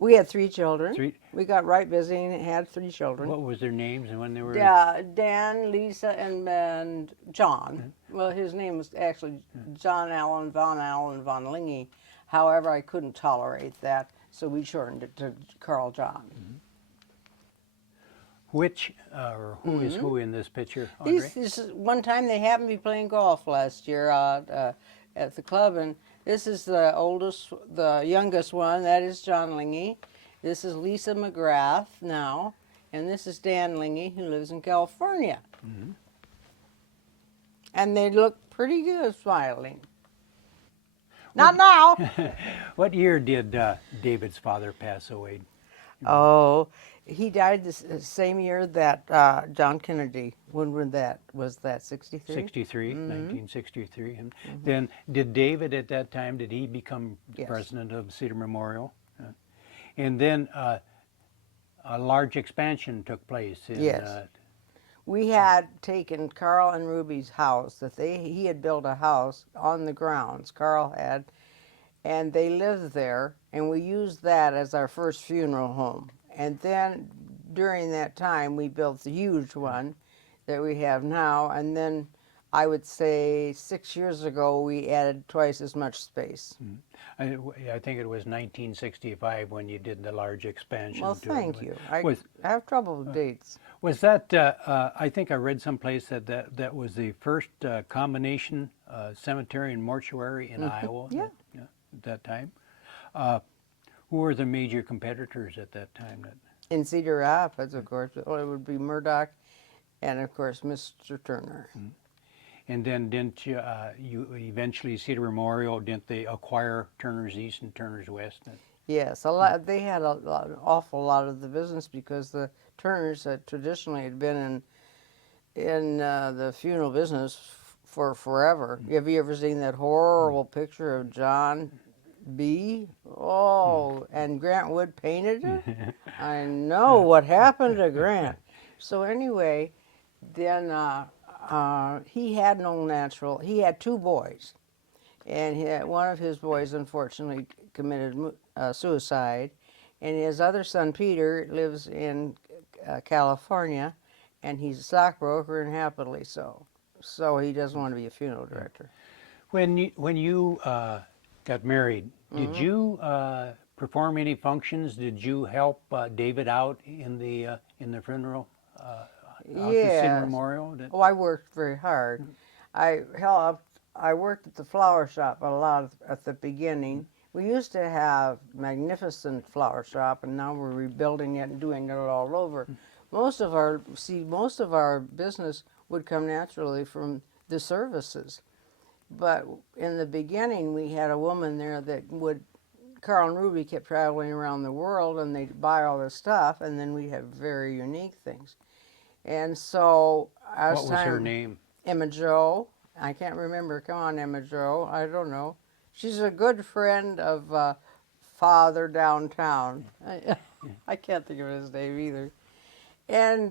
We had 3 children. 3. We got right busy and had 3 children. What was their names and when they were? Dan, Lisa, and John. Well, his name was actually John Allen von Linge. However, I couldn't tolerate that, so we shortened it to Carl John. Which or who is who in this picture, Audrey? One time they happened to be playing golf last year at the club, and This is the youngest one. That is John Linge. This is Lisa McGrath now. And this is Dan Linge, who lives in California. Mm-hmm. And they look pretty good smiling. Not now. What year did David's father pass away? Oh, he died the same year that John Kennedy. When was that? 63? 63, 1963. And then did David at that time, did he become Yes. president of Cedar Memorial? And then a large expansion took place in Yes. We had taken Carl and Ruby's house that he had built a house on the grounds, Carl had, and they lived there, and we used that as our first funeral home. And then during that time, we built the huge one that we have now, and then I would say 6 years ago, we added twice as much space. I think it was 1965 when you did the large expansion. Well, to it. thank you. I Was, have trouble with dates. was that, I think I read someplace that was the first combination cemetery and mortuary in Iowa Yeah. at that time. Who were the major competitors at that time? In Cedar Rapids, of course, it would be Murdoch and, of course, Mr. Turner. And then didn't you eventually Cedar Memorial, didn't they acquire Turner's East and Turner's West? Yes, a lot. They had an awful lot of the business because the Turners traditionally had been in the funeral business for forever. Have you ever seen that horrible picture of John B? Oh, and Grant Wood painted it. I know what happened to Grant. So anyway, then he had no natural. He had two boys, and one of his boys unfortunately committed suicide, and his other son Peter lives in California, and he's a stockbroker and happily so. So he doesn't want to be a funeral director. When you got married, did you perform any functions? Did you help David out in the funeral? Out the Cedar Yes. Memorial? Oh, I worked very hard. I helped. I worked at the flower shop a lot at the beginning. We used to have magnificent flower shop, and now we're rebuilding it and doing it all over. Most of our business would come naturally from the services. But in the beginning, we had a woman there that Carl and Ruby kept traveling around the world, and they'd buy all this stuff, and then we had very unique things. And so, as What was her name? Emma Jo. I can't remember. Come on, Emma Jo. I don't know. She's a good friend of Father downtown. I can't think of his name either. And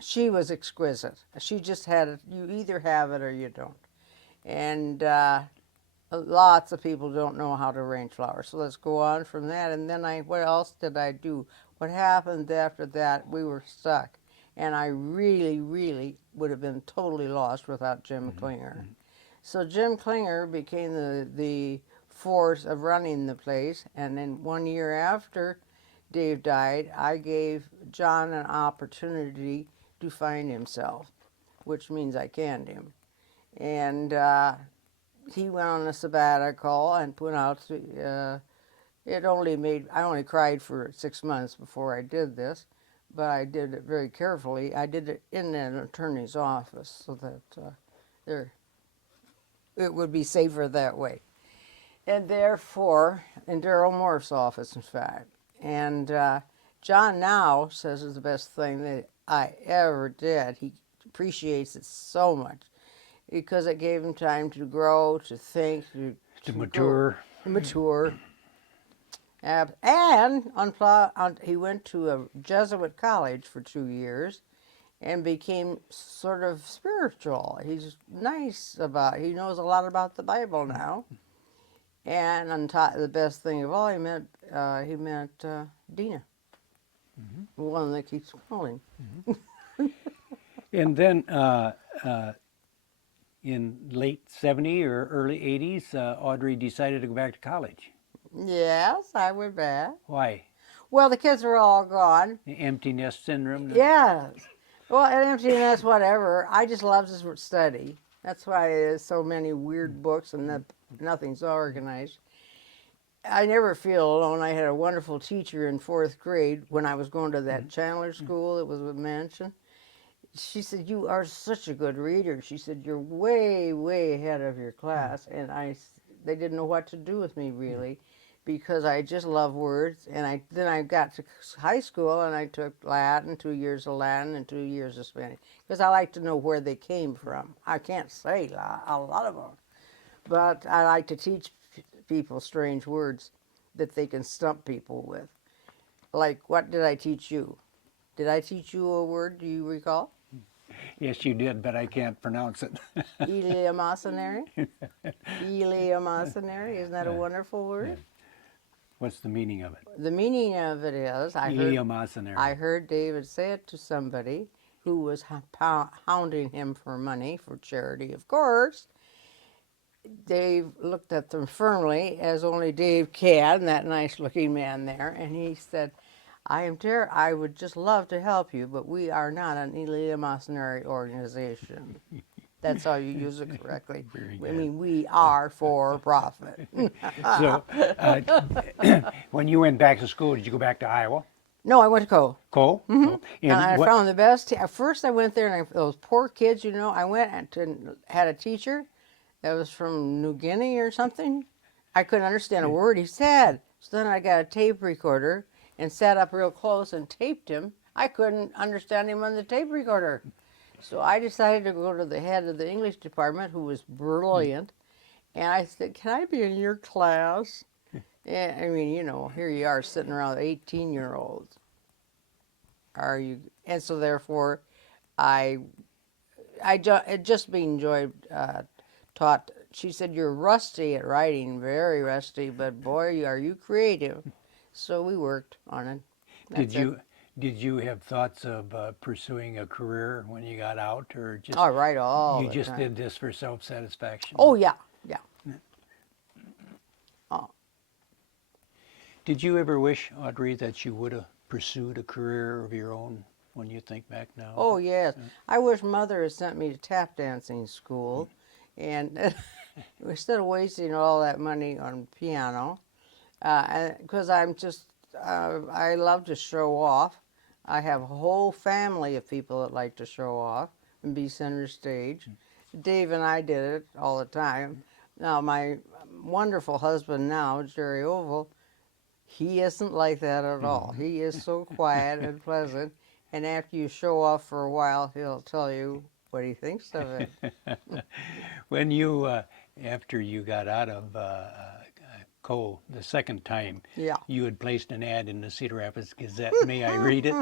she was exquisite. She just had it. You either have it or you don't. And lots of people don't know how to arrange flowers. So let's go on from that. And then what else did I do? What happened after that? We were stuck. And I really, really would have been totally lost without Jim Klinger. So Jim Klinger became the force of running the place. And then 1 year after Dave died, I gave John an opportunity to find himself, which means I canned him. And he went on a sabbatical and went out to, I only cried for 6 months before I did this, but I did it very carefully. I did it in an attorney's office so that it would be safer that way. And therefore, in Darrell Morph's office, in fact. And John now says it's the best thing that I ever did. He appreciates it so much because it gave him time to grow, to think, To mature. Mature. And he went to a Jesuit college for 2 years and became sort of spiritual. He's nice he knows a lot about the Bible now. And on top, the best thing of all, he met Dina, the one that keeps calling. And then in late 70 or early 80s, Audrey decided to go back to college. Yes, I went back. Why? Well, the kids were all gone. The empty nest syndrome? Yes. Well, an empty nest, whatever. I just loved to study. That's why there's so many weird books and that nothing's organized. I never feel alone. I had a wonderful teacher in fourth grade when I was going to that Chandler school. It was a mansion. She said, "You are such a good reader." She said, "You're way, way ahead of your class." And they didn't know what to do with me really, because I just love words. And then I got to high school and I took Latin, 2 years of Latin and 2 years of Spanish, because I like to know where they came from. I can't say a lot of them, but I like to teach people strange words that they can stump people with. Like, what did I teach you? Did I teach you a word? Do you recall? Yes, you did, but I can't pronounce it. Eleemosynary? Eleemosynary, isn't that a wonderful word? What's the meaning of it? The meaning of it is, I Eleemosynary. heard David say it to somebody who was hounding him for money, for charity, of course. Dave looked at them firmly, as only Dave can, that nice-looking man there, and he said, I would just love to help you, but we are not an eleemosynary organization. That's how you use it correctly. Very I good. mean, we are for profit. So, when you went back to school, did you go back to Iowa? No, I went to Cole. Cole? Oh, And I what? found the best. At first, I went there, and those poor kids, you know, I went and had a teacher that was from New Guinea or something. I couldn't understand a word he said. So then I got a tape recorder and sat up real close and taped him. I couldn't understand him on the tape recorder. So I decided to go to the head of the English department, who was brilliant, and I said, "Can I be in your class?" And I mean, you know, here you are sitting around 18-year-olds. Are you? And so therefore, I it just being enjoyed taught. She said, "You're rusty at writing, very rusty, but boy, are you creative." So we worked on it. That's it. Did you have thoughts of pursuing a career when you got out, or just I write all you the just time. did this for self-satisfaction? Oh yeah, yeah. Oh, Did you ever wish, Audrey, that you would have pursued a career of your own when you think back now? oh yes. I wish Mother had sent me to tap dancing school, and instead of wasting all that money on piano, because I love to show off. I have a whole family of people that like to show off and be center stage. Dave and I did it all the time. Now, my wonderful husband now, Jerry Ovel, he isn't like that at all. He is so quiet and pleasant, and after you show off for a while, he'll tell you what he thinks of it. When you, after you got out of Cole the second time, Yeah. you had placed an ad in the Cedar Rapids Gazette. May I read it?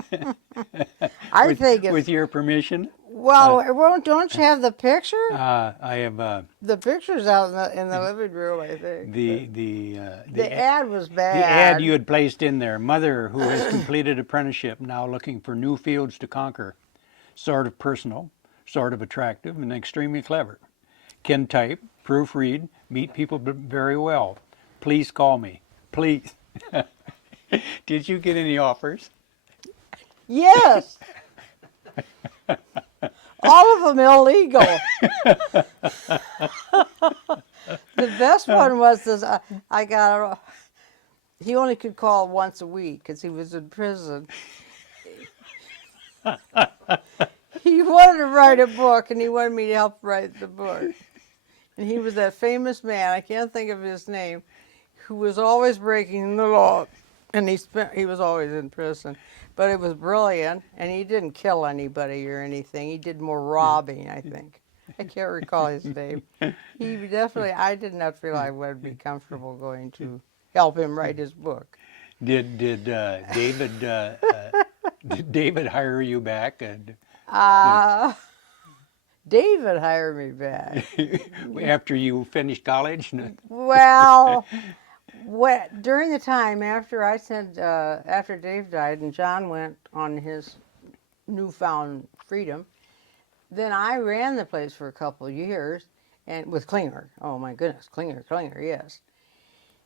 I think it's, with your permission? well, don't you have the picture? I have The picture's out in the living room, I think. The ad was bad. the ad you had placed in there. Mother who has completed apprenticeship, now looking for new fields to conquer. Sort of personal, sort of attractive, and extremely clever. Can type, proofread, meet people very well. Please call me. Please. Did you get any offers? Yes. All of them illegal. The best one was this. I got. He only could call once a week because he was in prison. He wanted to write a book, and he wanted me to help write the book. And he was that famous man, I can't think of his name, who was always breaking the law, and he was always in prison. But it was brilliant, and he didn't kill anybody or anything. He did more robbing, I think. I can't recall his name. He definitely, I did not feel I would be comfortable going to help him write his book. Did David did David hire you back? And David hired me back. after you finished college? Well, during the time after after Dave died and John went on his newfound freedom, then I ran the place for a couple of years, and with Klinger. Oh my goodness, Klinger, yes.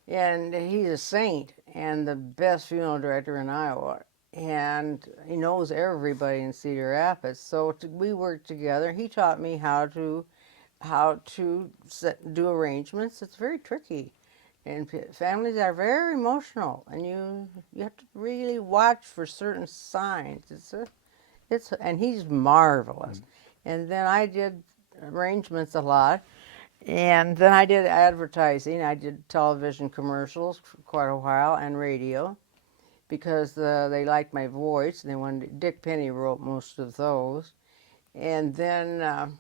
And he's a saint and the best funeral director in Iowa. And he knows everybody in Cedar Rapids. So we worked together. He taught me how to how to do arrangements. It's very tricky, and families are very emotional, and you have to really watch for certain signs. And he's marvelous. And then I did arrangements a lot, and then I did advertising. I did television commercials for quite a while and radio because they liked my voice. And they wanted Dick Penny wrote most of those, and then.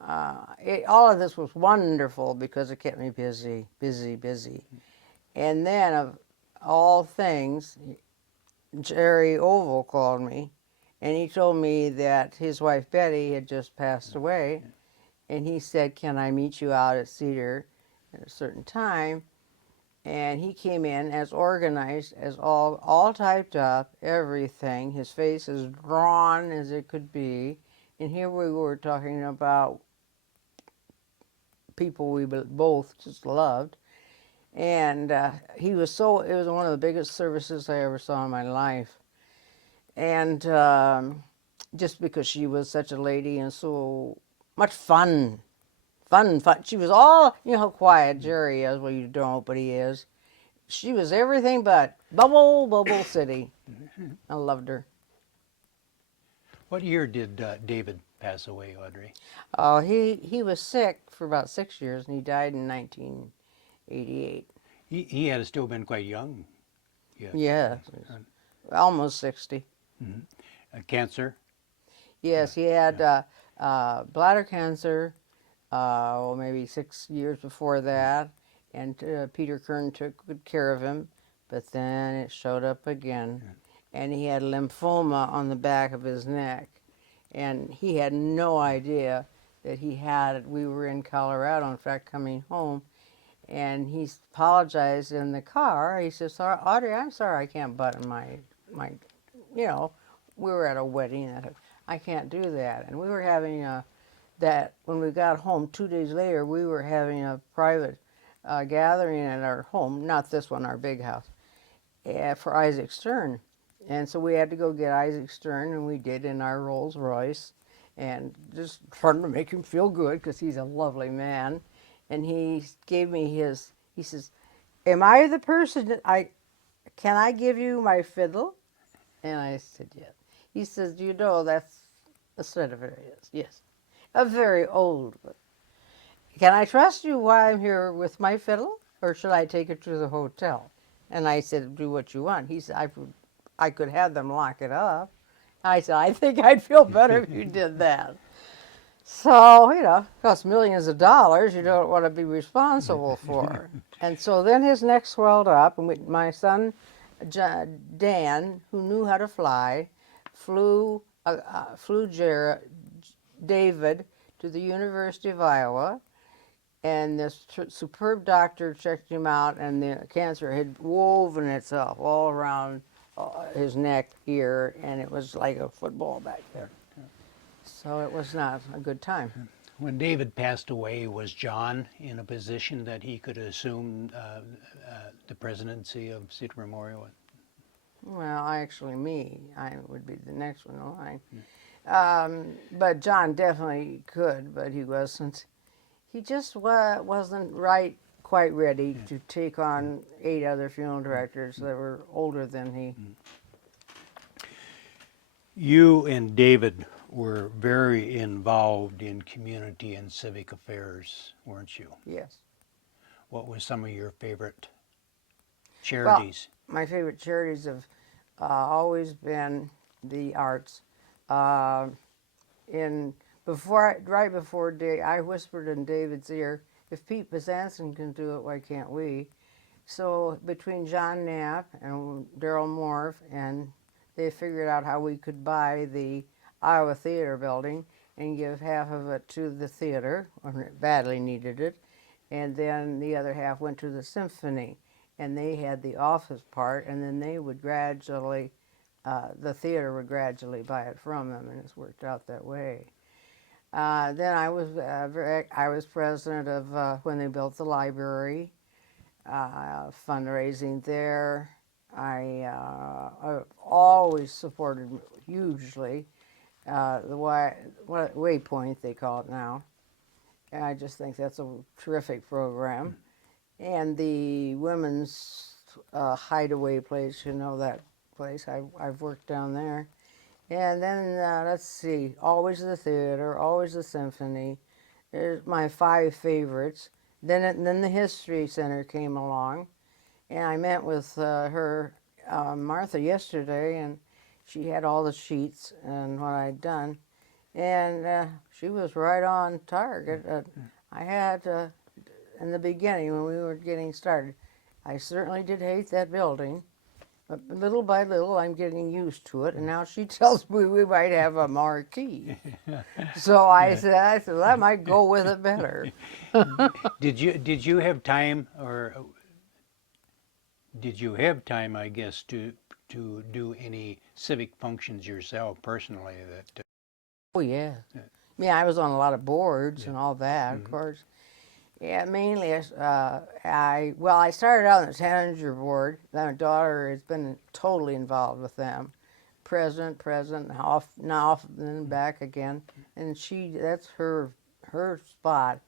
All of this was wonderful because it kept me busy, busy, busy. And then, of all things, Jerry Ovel called me, and he told me that his wife Betty had just passed away, and he said, "Can I meet you out at Cedar at a certain time?" And he came in as organized as all typed up, everything. His face as drawn as it could be, and here we were talking about people we both just loved. And it was one of the biggest services I ever saw in my life. And just because she was such a lady and so much fun, fun, fun. She was all, you know how quiet Jerry is. Well, you don't, but he is. She was everything but Bubble City. I loved her. What year did David pass away, Audrey? Oh, he was sick for about 6 years, and he died in 1988. He had still been quite young. Yeah. Yes, almost 60. Cancer. Yes, he had bladder cancer, maybe 6 years before that, and Peter Kern took good care of him, but then it showed up again, and he had lymphoma on the back of his neck, and he had no idea that he had it. We were in Colorado, in fact, coming home, and he apologized in the car. He says, "Sorry, Audrey, I'm sorry I can't button my, you know, we were at a wedding. I can't do that." And we were having that when we got home 2 days later, we were having a private gathering at our home, not this one, our big house, for Isaac Stern. And so we had to go get Isaac Stern, and we did in our Rolls Royce, and just trying to make him feel good because he's a lovely man. And he gave me he says, "Am I the person can I give you my fiddle?" And I said, "Yes." He says, "You know, that's a Stradivarius." Yes. A very old one. "Can I trust you while I'm here with my fiddle, or should I take it to the hotel?" And I said, "Do what you want." He said, I could have them lock it up. I said, "I think I'd feel better if you did that." So, it costs millions of dollars you don't want to be responsible for. And so then his neck swelled up, and my son, Dan, who knew how to fly, flew David to the University of Iowa, and this superb doctor checked him out, and the cancer had woven itself all around his neck, ear, and it was like a football back there. So it was not a good time. When David passed away, was John in a position that he could assume the presidency of Cedar Memorial? Well, I would be the next one in line. But John definitely could, but he wasn't. He just wasn't quite ready to take on 8 other funeral directors that were older than he. You and David were very involved in community and civic affairs, weren't you? Yes. What was some of your favorite Well, charities? my favorite charities have always been the arts. Uh, right before I whispered in David's ear, "If Pete Bezanson can do it, why can't we?" So between John Knapp and Darrell Morf, and they figured out how we could buy the Iowa Theater building and give half of it to the theater when it badly needed it, and then the other half went to the symphony, and they had the office part, and then they would gradually, the theater would gradually buy it from them, and it's worked out that way. Then I was president of when they built the library, fundraising there. I've always supported hugely the Waypoint, they call it now. And I just think that's a terrific program. And the women's hideaway place, you know that place. I've worked down there. And then, let's see, always the theater, always the symphony. There's my 5 favorites. Then the History Center came along, and I met with her, Martha, yesterday, and she had all the sheets and what I'd done. And she was right on target. I had, in the beginning, when we were getting started, I certainly did hate that building. But little by little, I'm getting used to it, and now she tells me we might have a marquee. So I said, that might go with it better. Did you have time, or did you have time, I guess, to do any civic functions yourself personally? That Oh yeah, yeah. I was on a lot of boards and all that, of Mhm. course. Yeah, mainly, I started out on the Tanager board. My daughter has been totally involved with them, present, now off, then back again, and that's her spot.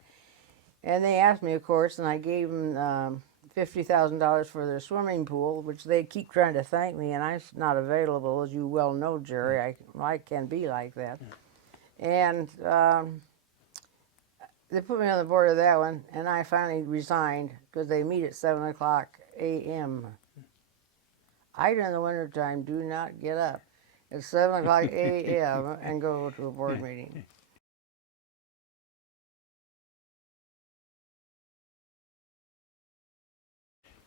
And they asked me, of course, and I gave them $50,000 for their swimming pool, which they keep trying to thank me, and I'm not available, as you well know, Jerry. I can be like that. And they put me on the board of that one, and I finally resigned because they meet at 7 o'clock a.m. I, during the wintertime, do not get up at 7 o'clock a.m. and go to a board meeting.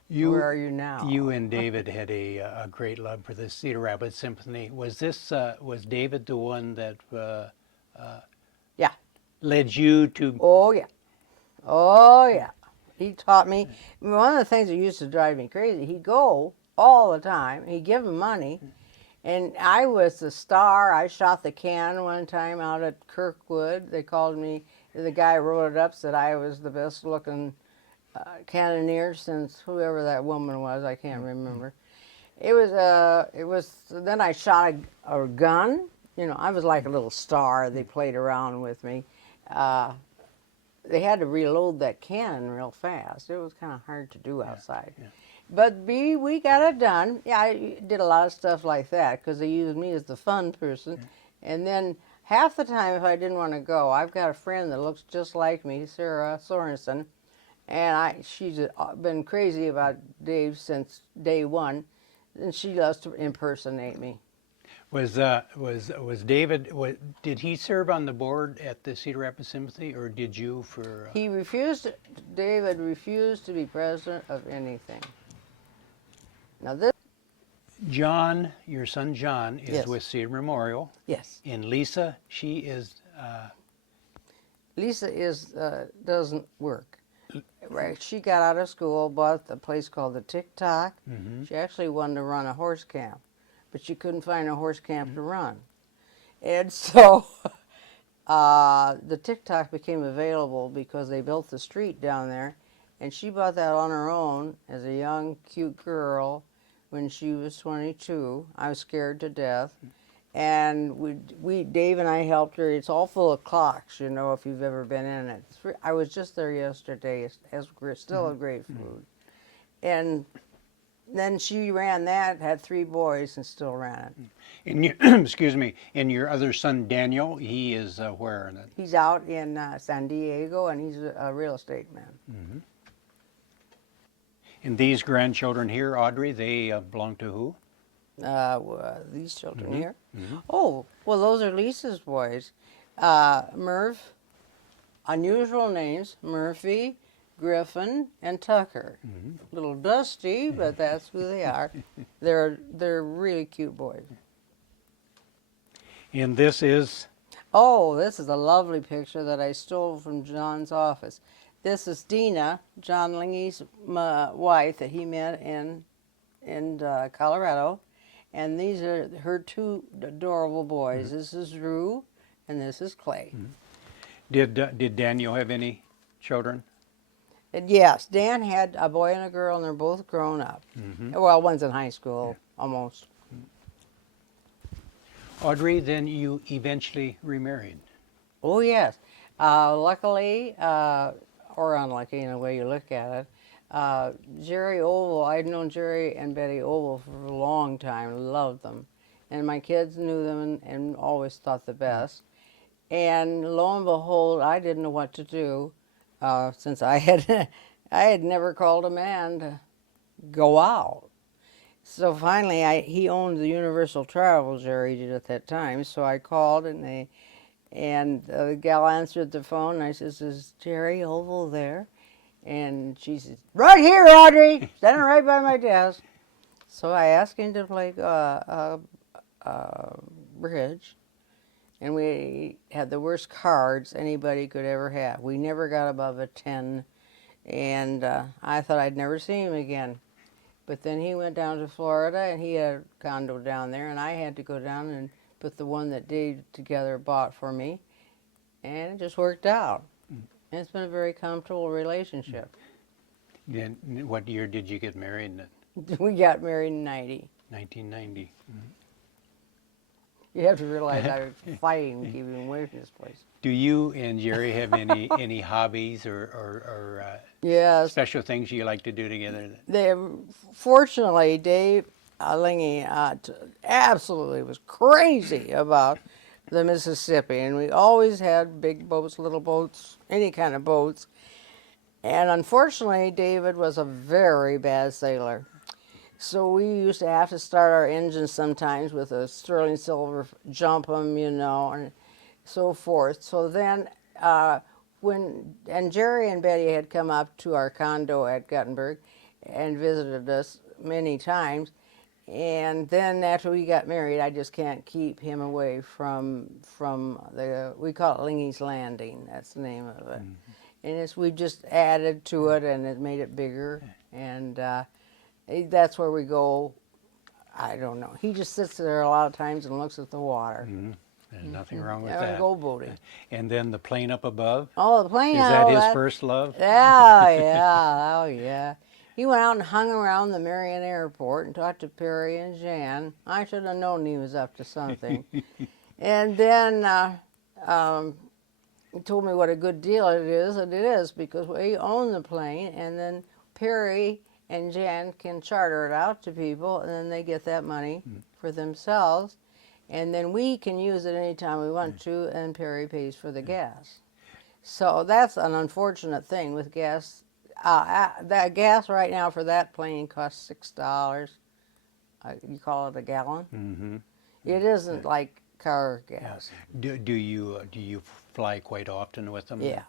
Where are you now? You and David had a great love for the Cedar Rapids Symphony. Was David the one that Yeah. led you to? Oh, yeah. Oh, yeah. He taught me. One of the things that used to drive me crazy, he'd go all the time. He'd give him money. And I was the star. I shot the can one time out at Kirkwood. They called me, the guy wrote it up, said I was the best looking cannoneer since whoever that woman was. I can't remember. Then I shot a gun. You know, I was like a little star. They played around with me. They had to reload that cannon real fast. It was kind of hard to do outside. Yeah. But we got it done. Yeah, I did a lot of stuff like that because they used me as the fun person. And then half the time, if I didn't want to go, I've got a friend that looks just like me, Sarah Sorensen, and she's been crazy about Dave since day one, and she loves to impersonate me. Was David? Did he serve on the board at the Cedar Rapids Symphony, or did you? For He refused. David refused to be president of anything. Now this. John, your son John, is Yes. with Cedar Memorial, Yes. and Lisa, she is. Lisa doesn't work. Right. She got out of school, bought a place called the Tick Tock. Mhm. She actually wanted to run a horse camp, but she couldn't find a horse camp to run. And so the Tick Tock became available because they built the street down there, and she bought that on her own as a young, cute girl when she was 22. I was scared to death. And Dave and I helped her. It's all full of clocks, you know, if you've ever been in it. I was just there yesterday. It's still a great food. And then she ran that, had 3 boys, and still ran it. And you, excuse me, and your other son Daniel, he is where? He's out in San Diego, and he's a real estate man. And these grandchildren here, Audrey, they belong to who? These children here. Oh, well, those are Lisa's boys. Murph, unusual names, Murphy, Griffin, and Tucker. Little dusty, but that's who they are. They're really cute boys. And this is? Oh, this is a lovely picture that I stole from John's office. This is Dina, John Linge's wife that he met in Colorado. And these are her 2 adorable boys. This is Rue, and this is Clay. Did Daniel have any children? And yes, Dan had a boy and a girl, and they're both grown up. Well, one's in high school, almost. Audrey, then you eventually remarried. Oh, yes. Luckily, or unlucky in the way you look at it, Jerry Ovel, I'd known Jerry and Betty Ovel for a long time, loved them. And my kids knew them and always thought the best. And lo and behold, I didn't know what to do since I had, I had never called a man to go out. So finally, he owned the Universal Travel, Jerry did at that time. So I called and the gal answered the phone. And I says, "Is Jerry Ovel there?" And she says, "Right here, Audrey, standing right by my desk." So I asked him to play bridge, and we had the worst cards anybody could ever have. We never got above a 10, and I thought I'd never see him again. But then he went down to Florida, and he had a condo down there, and I had to go down and put the one that Dave together bought for me, and it just worked out. And it's been a very comfortable relationship. Then what year did you get married? We got married in 90. 1990. You have to realize I was fighting to keep him away from this place. Do you and Jerry have any hobbies or Yes. special things you like to do together? Fortunately, Dave Linge absolutely was crazy about the Mississippi, and we always had big boats, little boats, any kind of boats. And unfortunately, David was a very bad sailor. So we used to have to start our engines sometimes with a sterling silver jump 'em, you know, and so forth. So then and Jerry and Betty had come up to our condo at Guttenberg and visited us many times. And then after we got married, I just can't keep him away from we call it Linge's Landing. That's the name of it. And we just added to it, and it made it bigger. And that's where we go. I don't know. He just sits there a lot of times and looks at the water. There's nothing wrong with Yeah, that. go boating. And then the plane up above? Oh, the plane. Is that his first love? Yeah, yeah, oh yeah. He went out and hung around the Marion Airport and talked to Perry and Jan. I should have known he was up to something. And then he told me what a good deal it is, and it is, because we own the plane, and then Perry and Jan can charter it out to people, and then they get that money for themselves. And then we can use it anytime we want to, and Perry pays for the gas. So that's an unfortunate thing with gas. That gas right now for that plane costs $6. You call it a gallon? It isn't like car gas. Do you fly quite often with them? Yeah.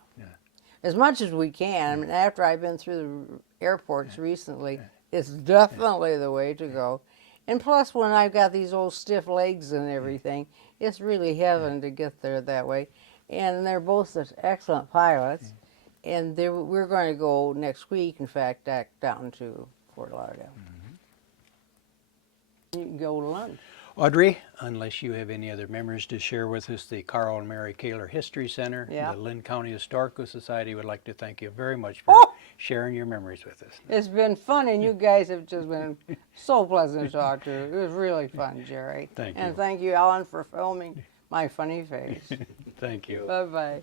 As much as we can. I mean, after I've been through the airports recently, it's definitely the way to go. And plus, when I've got these old stiff legs and everything, it's really heaven to get there that way. And they're both excellent pilots. And we're going to go next week, in fact, down to Fort Lauderdale. You can go to lunch. Audrey, unless you have any other memories to share with us, the Carl and Mary Kaler History Center, the Linn County Historical Society would like to thank you very much for sharing your memories with us. It's been fun, and you guys have just been so pleasant to talk to. It was really fun, Jerry. Thank you. And thank you, Ellen, for filming my funny face. Thank you. Bye-bye.